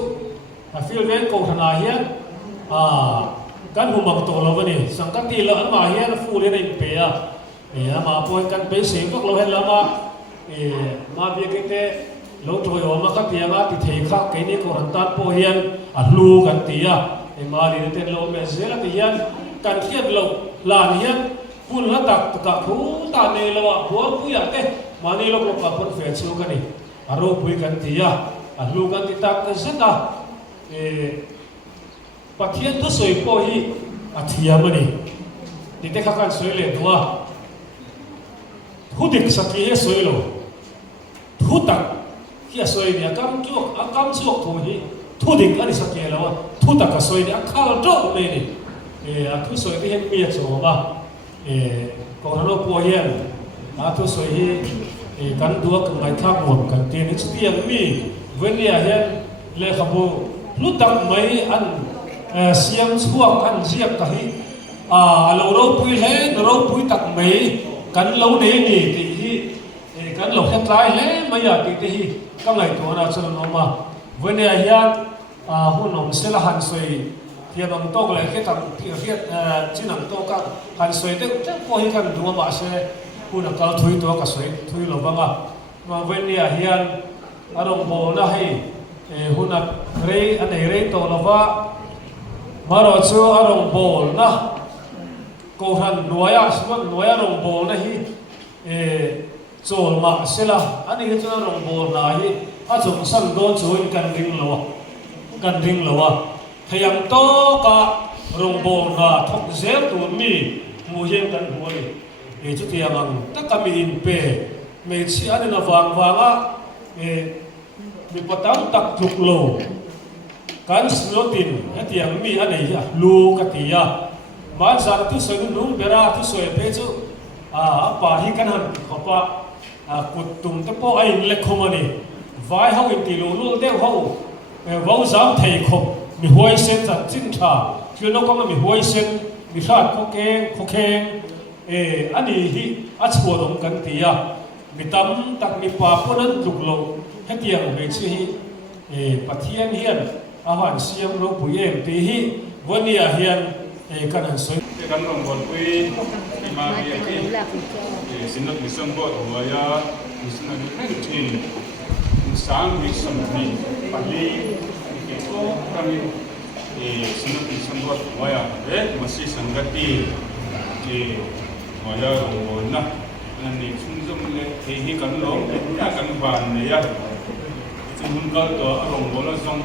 ฟิลเวนโกขนาเฮียนกันหุมักโตแล้ววันนี้สังกัดที่ละอันมาเฮียนฟูเลยในเปียมาปอยกันไปเสียงก็เราเห็นแล้วมาเบียกิเตเราโจยออกมาคัดเตียงติเทคักเกนี่ก็รันตัดโพเฮียนลูกันตีมาลีเตโลเมเซลตีเฮียนกันเทียบเราลานเฮียนคุณละตักตะคูตาเนลวะหัวปุยเตมาเนลก็กับคนเฟซกันนี่อารมณ์ปุยกันตีลูกันตีตักกันสักปะเทียนตัวสวยโปฮีอาทิยามันนี่ดิเตข้ากันสวยเลยตัวทุดิกสักยี่สวยโลทุตักที่สวยเนี่ยกำจวกตัวฮีทุดิกอันนี้สักยี่แล้วทุตักก็สวยเนี่ยข้าวโจ๊กเลยนี่ทุสวยที่เห็นมีอะไรบ้างก่อนเราโปฮีทุสวยฮีกันดูกันไม่ทับหมดกันเตียนสติยังมีเว้นเนี่ยเห็นเลยขบูรู้ตักไหมอันเสียงชั่วกันเสียบกันเราปุยเล่เราปุยตักไหมกันเราเนี่ยนี่ที่กันเราแค่ตายเล่ไม่อยากที่ก็ไงตัวน่าจะน้องมาวันนี้เฮียหุ่นน้องเสละหันสวยเทียบกับโต๊ะเลยแค่ตั้งเทียบจีนังโต๊ะกันหันสวยเด็กจะพอให้กันดูมาเสหุ่นนักการทุยตัวกับสวยทุยเราบ้างมาวันนี้เฮียอารมณ์โบนะให้หุ่นนักเรย์อันไหนเรย์ตัวเราว่ามาเราเชื่ออารมณ์โบนะกูหันหน่วยสมมติหน่วยอารมณ์โบนะฮีโจลมาเสละอันนี้คืออารมณ์โบนะฮีอาจจะสั่งโดนช่วยกันดิ้งเราพยายามโตกับอารมณ์โบนะทุกเจ้าตัวมีมูเย็นกันหัวนี่จุดที่ยังตั้งแต่มีอินเปไม่ใช่อันนี้นะฟังมีปะตั้งตักทุกโลการสโลตินที่ยังมีอันนี้ลูกติยามาจากที่สวยนุ่มเบราที่สวยเปจูป่าหิกันหันขอบกุดตุ่มตะโพไอเล็กขมันนี่ไว้เขาอินติลูลูเดียวเขาว่าจามไทยขบมีหัวเส้นจัดจิ้นชาคือนกก็มีหัวเส้นมีชาติโคเกงอันนี้ที่อัศวรรกันติยามีตั้มตักมีป่าพนันจุกโลที่ยังไม่ใช่ปะเทียนเฮียนอาหารเสียมรูปุยเอ็มตีฮีวันนี้เฮียนกันหันสวยกันลงบนปุยมาเบียที่สินักมิสังบดหัวยามิสังจินสามมิสังมีปัลลีเกี่ยวกับสินักมิสังบดหัวยามัสยิดสังกัดที่หัวยาลงบนนะนั่นนี่ชุ่มจมเลยที่กันลงกันบานเนี่ยจึงก็ตัวอารมณ์บนส่ง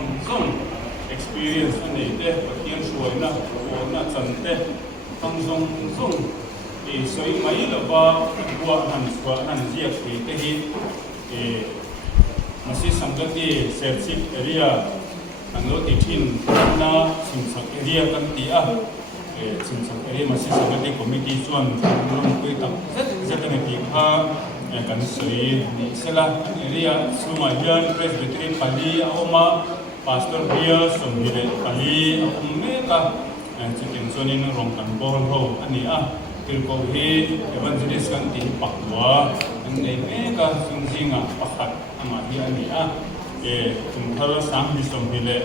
experience นี่เด้ปะเทียนสวยนะโอ้น่าสนเด้ tang zong zong e soi mai la ba bua han swa nan zia ki te hi e masi sangati serchip area ang lo ti thin na simsak area kan ti a e simsak area masi sangati committee chuan long pui tak zakane ti kha kan soi ni sela area suma hian presbyterian pali a oma pastor bia somhire pali a umme ka chicken zonin rong kan bol ho ani a tilko hi evangelist kan ti pakwa ang nei me ka sungjinga pakhat ama hi ani a e tumthar sam mi somhile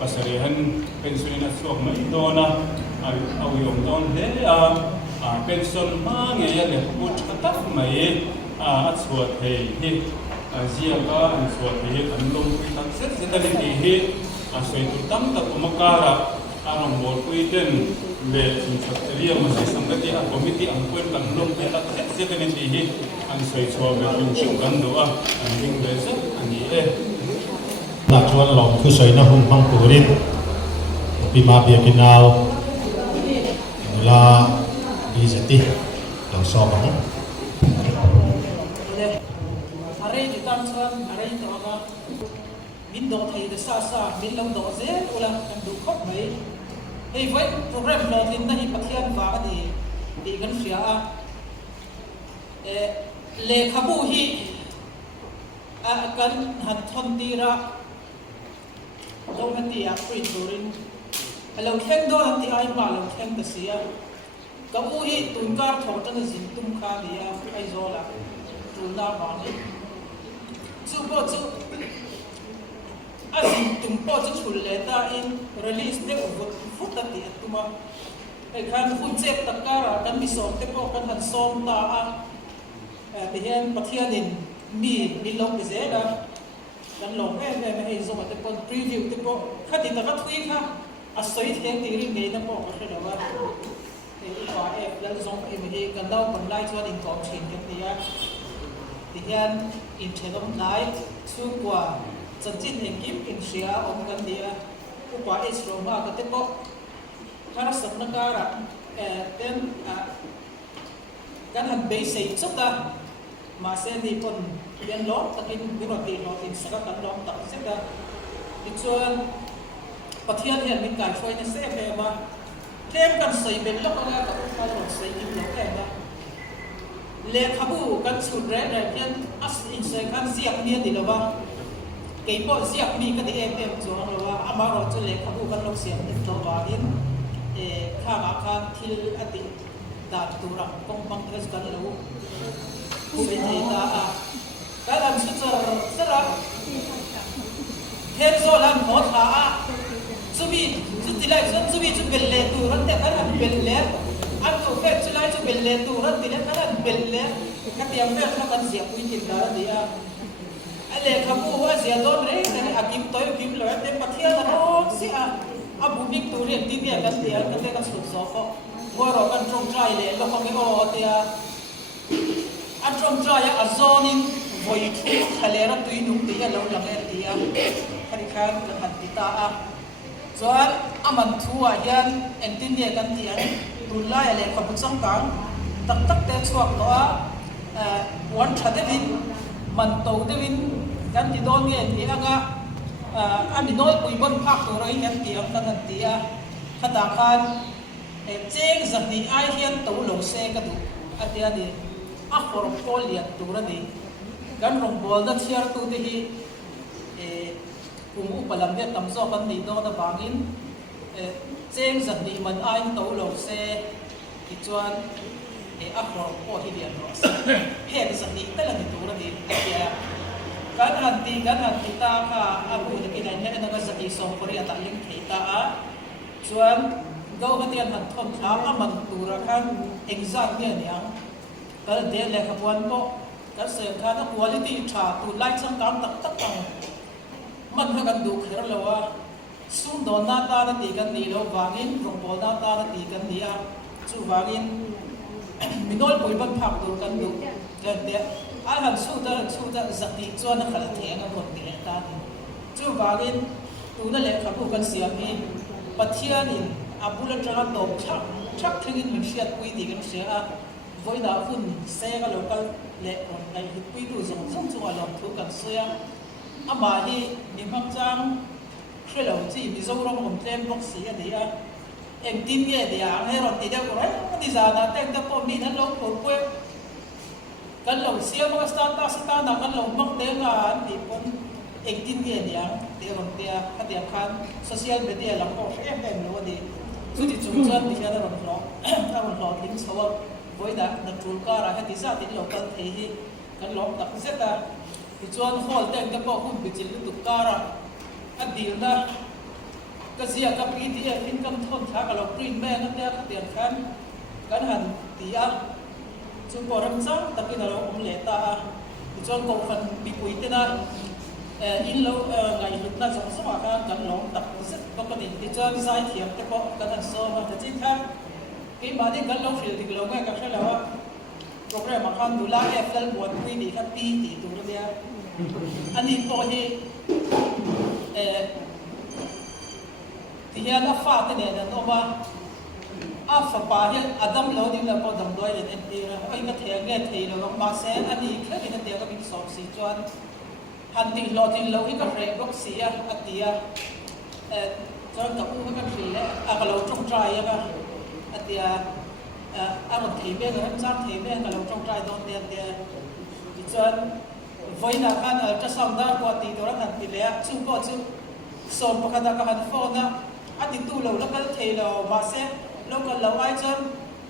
pasarihan pensionin asok mai dona au yom don he a pension ma nge ya le put khatap mai a chuat he hi zia ka an chuat he an lom pi tak se sedali ti hi a sei tu tam tak umakara anong bol puiten le sinsateria masih sangati a committee ang puen kan lom pe tak se sedali ti hi an sei chuat be chung kan do a an ding be se ani e nak chuan long khu soi na hung hang purin pi ma bia kinau la bi zati lo so bang are di tan chuan are to ga min do thei de sa sa min lo do ze ula kan du khop mai ei vai program lo tin na hi pathian wa ani di gan sia a le khabu hi a kan han thon tira do hati a free touring hello theng do hati ai ba lo theng ta sia ka u hi tun kar thong tan zin tum kha dia ai zo la tu na ba ni chu bo chu a zin tum po chu chul le ta in release de u fut ta ti atuma ai khan fut chek ta kara kan mi som te po kan han som ta a te hian pathianin mi lo ke ze la kan lo me ei zo ma te pon preview te po khati ta ka thui kha a soi theng ti ri nei na po ka hre wa ei pa e la zong e me kan dau kon lai chuan in kom chin ke ti a ti hian in thedom lai chu kwa chanchin en kim in sia om kan dia ku pa e sro ma ka te po thara sak na kara ten kan han be sei chota ma se ni pon yan lo takin biroti lo tin saka kan lo tak se da chuan pathian hian min kan thoi na se pe ma kem kan sei ben lo ka ka ka lo sei im lo ke ma le khabu kan chut re re hian as in se kan ziak ni di lo ba ke po ziak mi ka di em zo lo wa ama ro chu le khabu kan lo siam ni to ba in kha ma kha thil ati da tura kong pang tres kan lo ku be thei ta a kalam su sara hem zo lan mo tha a chubi chu tilai chubi chu belle tu ran te kan belle an to fe chu lai chu belle tu ran ti kan belle ka tiam ve kha kan sia pui tin da dia ale khabu wa sia don re ne akim toy kim lo te pathia na ro si a abu bik tu re ti dia kan dia kan te kan su so ko wo ro kan trong trai le lo khong o te a an trong trai a zonin voi thu khalera tui nung ti a lo lang e ti a khari khan kan han ti ta a chuan aman thua hian entin ne kan ti a tun lai le khabu chang kang tak tak te chuak to a wan thadevin man to devin kan ti don nge ti anga ami noi pui bon phak to roi hian ti am kan ti a khata khan cheng zani ai hian to lo se ka du atia di a for polia tu ra di kan rong bol da thiar tu te hi kum upalam de tam zo kan ni do da bangin cheng zani man ai to lo se ki chuan a for po hi dia ro he zani ta la ni tu ra di atia kan han ti ta kha abu de ki nai na ga zani so pori ata ling thei ta a chuan go ka tian han thom tha a man tu ra khan exam ne nia ka de le kha puan ko ka se kha na quality tha tu lai chang kam tak tak tang man ha kan du kher lo wa sum do na ta na ti kan ni lo wangin ro bol na ta na ti kan ni a chu wangin minol poi ban phak tu kan du kan de a han su ta zati chuan na khal the nga kon ti ta ni chu wangin tu na le kha bu kan siam ni pathian in abula tra to ชักถึงมันเสียปุยดีกันเสียvoi da hun se ga local le on ai hi pui du zong zong chu a lom thu kan sia ama hi mi mak chang khelo chi mi zo rom om tlem bok si a dia em tin ye dia he ro ti da ko ai ni za da tek da po mi na lo ko ko kan lo sia ma sta ta sta na kan lo mak te nga ti pon em tin ye dia te ron te a dia khan social media lang ko em lo di chu ti chung chan ti ya da ron lo ta ron lo tin sawa voi da na tul ka ra ha ti sa ti local the hi kan lom tak zeta ti chuan hol teng te po hun bi chil tu ka ra a dil na ka zia ka pi ti in kam thon tha ka lo print me na te ka tian khan kan han ti a chu ko ram chang takin lo om le ta ti chuan ko fan bi pui te na in lo ngai hit na jong so ka kan lom tak zet ko ka ni ti chuan sai thiam te po kan an so ma ta chin tha cái mà đi gần lâu rồi thì lâu ngày các cái là program mà con đula FL buat quy đi các pi thì tụi nó dia anh đi to hi thì hiện đã phát cái này là nó mà áp phá ba hiện Adam lâu đi là có đầm đôi lên đi là anh cái thề nghe thề là mà sẽ anh đi cái này dia có bị sọp xì chuan hành tình lo thì lâu cái rễ gốc xì à tia cho nó cũng cái gì đấy cái lâu trong trai á atia aron theme ga cham theme ga lo trong trai don dia ti chuan voina khan ultrasound da ko ti to ran ti le chu ko chu som pakha da ka han phone na ati tu lo local thei lo ma se local lo ai chuan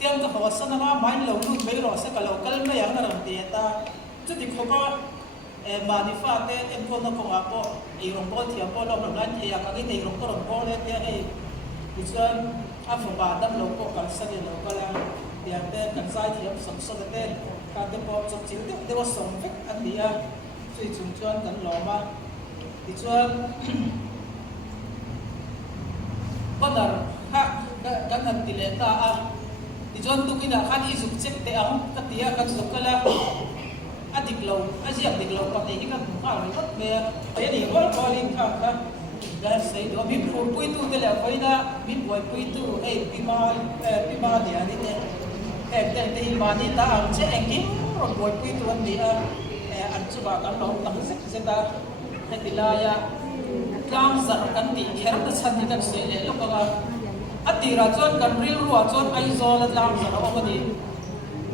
tiang ka ho sana ma mai lo lu be ro se ka local me yang na ran ti ta chu ti kho ka mani fa te en ko na ko a po i rong ko thiam po lo lan thei ka ni nei rong ko rong ko le te ei ti chuan a phô ba đâm lâu có cần sa đi lâu có là tiền thế cần sai thì em sống sót thế cần để bỏ chụp chiếu để bỏ sống vết anh đi à suy chúng chuan cần lò mà thì chuan bắt đầu ha cần hành tỷ lệ ta à thì chuan tu cái nào khăn đi dùng chết để ông cái tia cần dùng cái là anh đi lâu anh chỉ đi lâu còn thì cái cần cũng phải rất về cái gì có linh khang khang dan sei do mi pui tu te la voina mi boy pui tu pima dia ni te ma ni ta ang che engim ro boy pui tu an dia an chu ba kan lo tam se ta te tilaya kam zar kan ti kher ta chan ni kan se le lo ka atira chon kan ril ruwa chon ai zo la lam zar o ni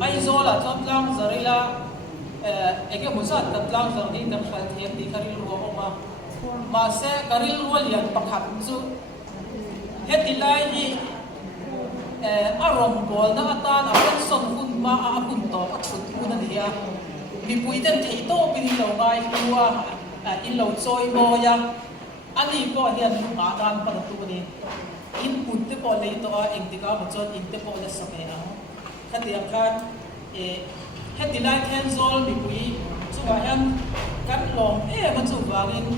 ai zo la chon lam zarila ege musat ta lam zar ni kan khal thiam ti karil ruwa ma mà sẽ karil walian pakhat chu hetilai hi arom bol na atan akan son hun ma a hun to a chut hun an dia mi puiten thei to pin lo ngai tua in lo choi bo ya ani ko hian ma dan pa tu ni in put te po le to a engtika ma chon in te po le same a khatiam khan hetilai then zol mi pui chu wa han kan lom ma chu wangin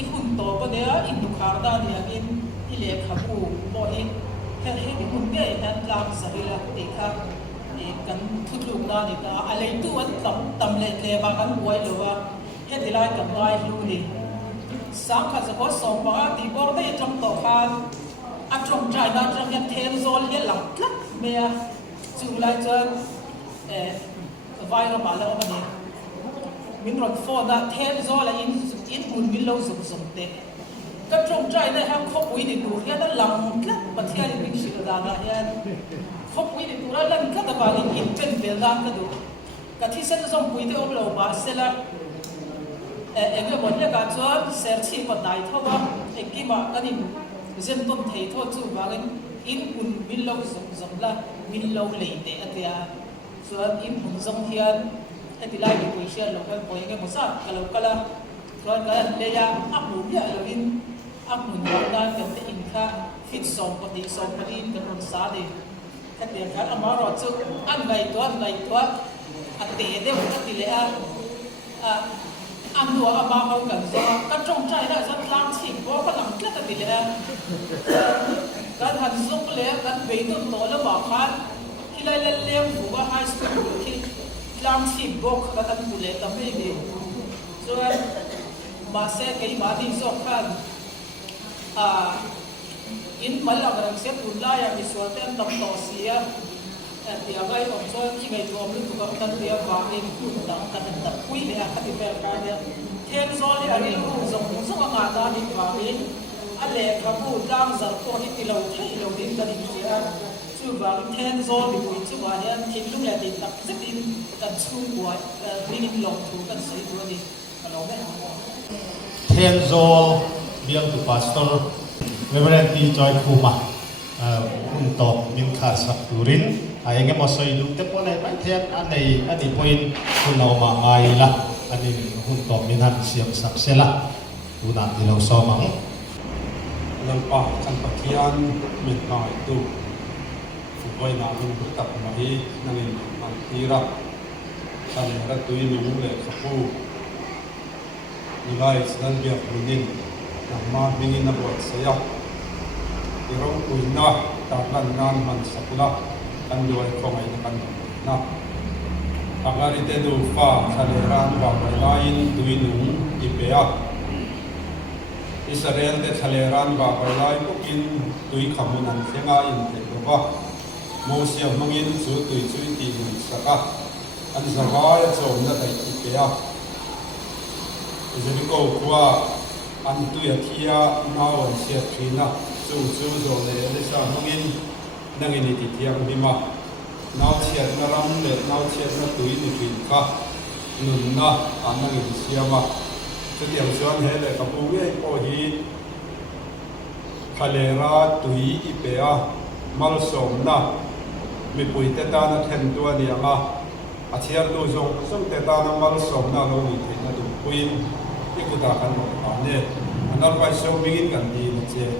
i hun to ko dia in du khar da ni agin i le khabu bo in he hun ge han lam sarila ti kha kan thutlu da ni ta alei tu an tam le ba kan buai lo wa he dilai kan lai lu ni sang kha za ko som ba ti bor de trong to khan a trong trai na trong yan them zol ye lam tlat me chu lai chan vai lo ba lo ba ni min rot fo da them zol la in mun min lo zum zum te ka trong trai na ha khop wi ni tu ya da lam tlat pa thia ni min shil da na ya khop wi ni tu ra lan ka da ba ni in pen bel da ka du ka thi sen zong pui te om lo ba se la enge bon le ka chuan ser chi ko dai tho ba ekki ma ka ni zen ton thei tho chu ba gen in mun min lo zum zum la min lo le te atia chuan in mun zong hian ati lai ni pui sia lo ka poi nge mo sa ka lo kala chuan ka le ya ap mu ya lo in ap mun da kan te in kha fit som pa ti som pa in kan on sa de ka te kan ama ro chu an ngai to ate de mo ti le a an duwa ama ho kan so ka trong trai da san tlang ching bo ka lam tla ta ti le kan han suk le kan be tu to lo ba khan ilai le le fu ba high school ki tlang ching bo ka kan tu le ta me ni so ma se ke ma di so khan in malak rang se pun la ya mi so ten tam to sia ti agai on so ki ngai to lu tu ka kan dia ba in ku ta kan ta pui le a ti fer ka dia ten zo le ari lu zong zong nga ta ni ba in ale ka bu dang za to ni ti lo thai lo din da ni sia chu ba ten zo ni pui chu ba ya tin lu le din ta se din ta chu bo ni ni lo tu kan sai tu ni ka lo me Tenzo biang tu pastor Reverend T. Joy Kuma untuk minka sakturin ayangnya masuk hidup tepo nai mai tian anei poin kunau mangai lah ani untuk minhan siang saksela guna dilau somang lalpa kan pakian minta itu supaya namin bertak mahi nangin mantira kan ratui mingule kapu nilai sedang biak mungkin nama ingin nabuat saya irong uina taklan nan man sakula kan dua kongai kan na agar itu dufa saleran wa lain tuinung ipea Israel te saleran wa lain pukin tui kamunan senga inte ba mosia mangin su tui ti saka an zawal chom na tai ipea Jadi kau kuat antu ya kia nawan siap kina zo le lesa mungkin nangin di tiang bima naw siap naram le naw siap na tui ni kinka nunna anang di siama jadi yang suan hele kapuge ko hi kalera tui ipea mal somna mi pui teta na then tua ni anga achiar do song teta na mal somna lo ni na du puin ikudakan mo ane anal pa siya bingin kan di na siya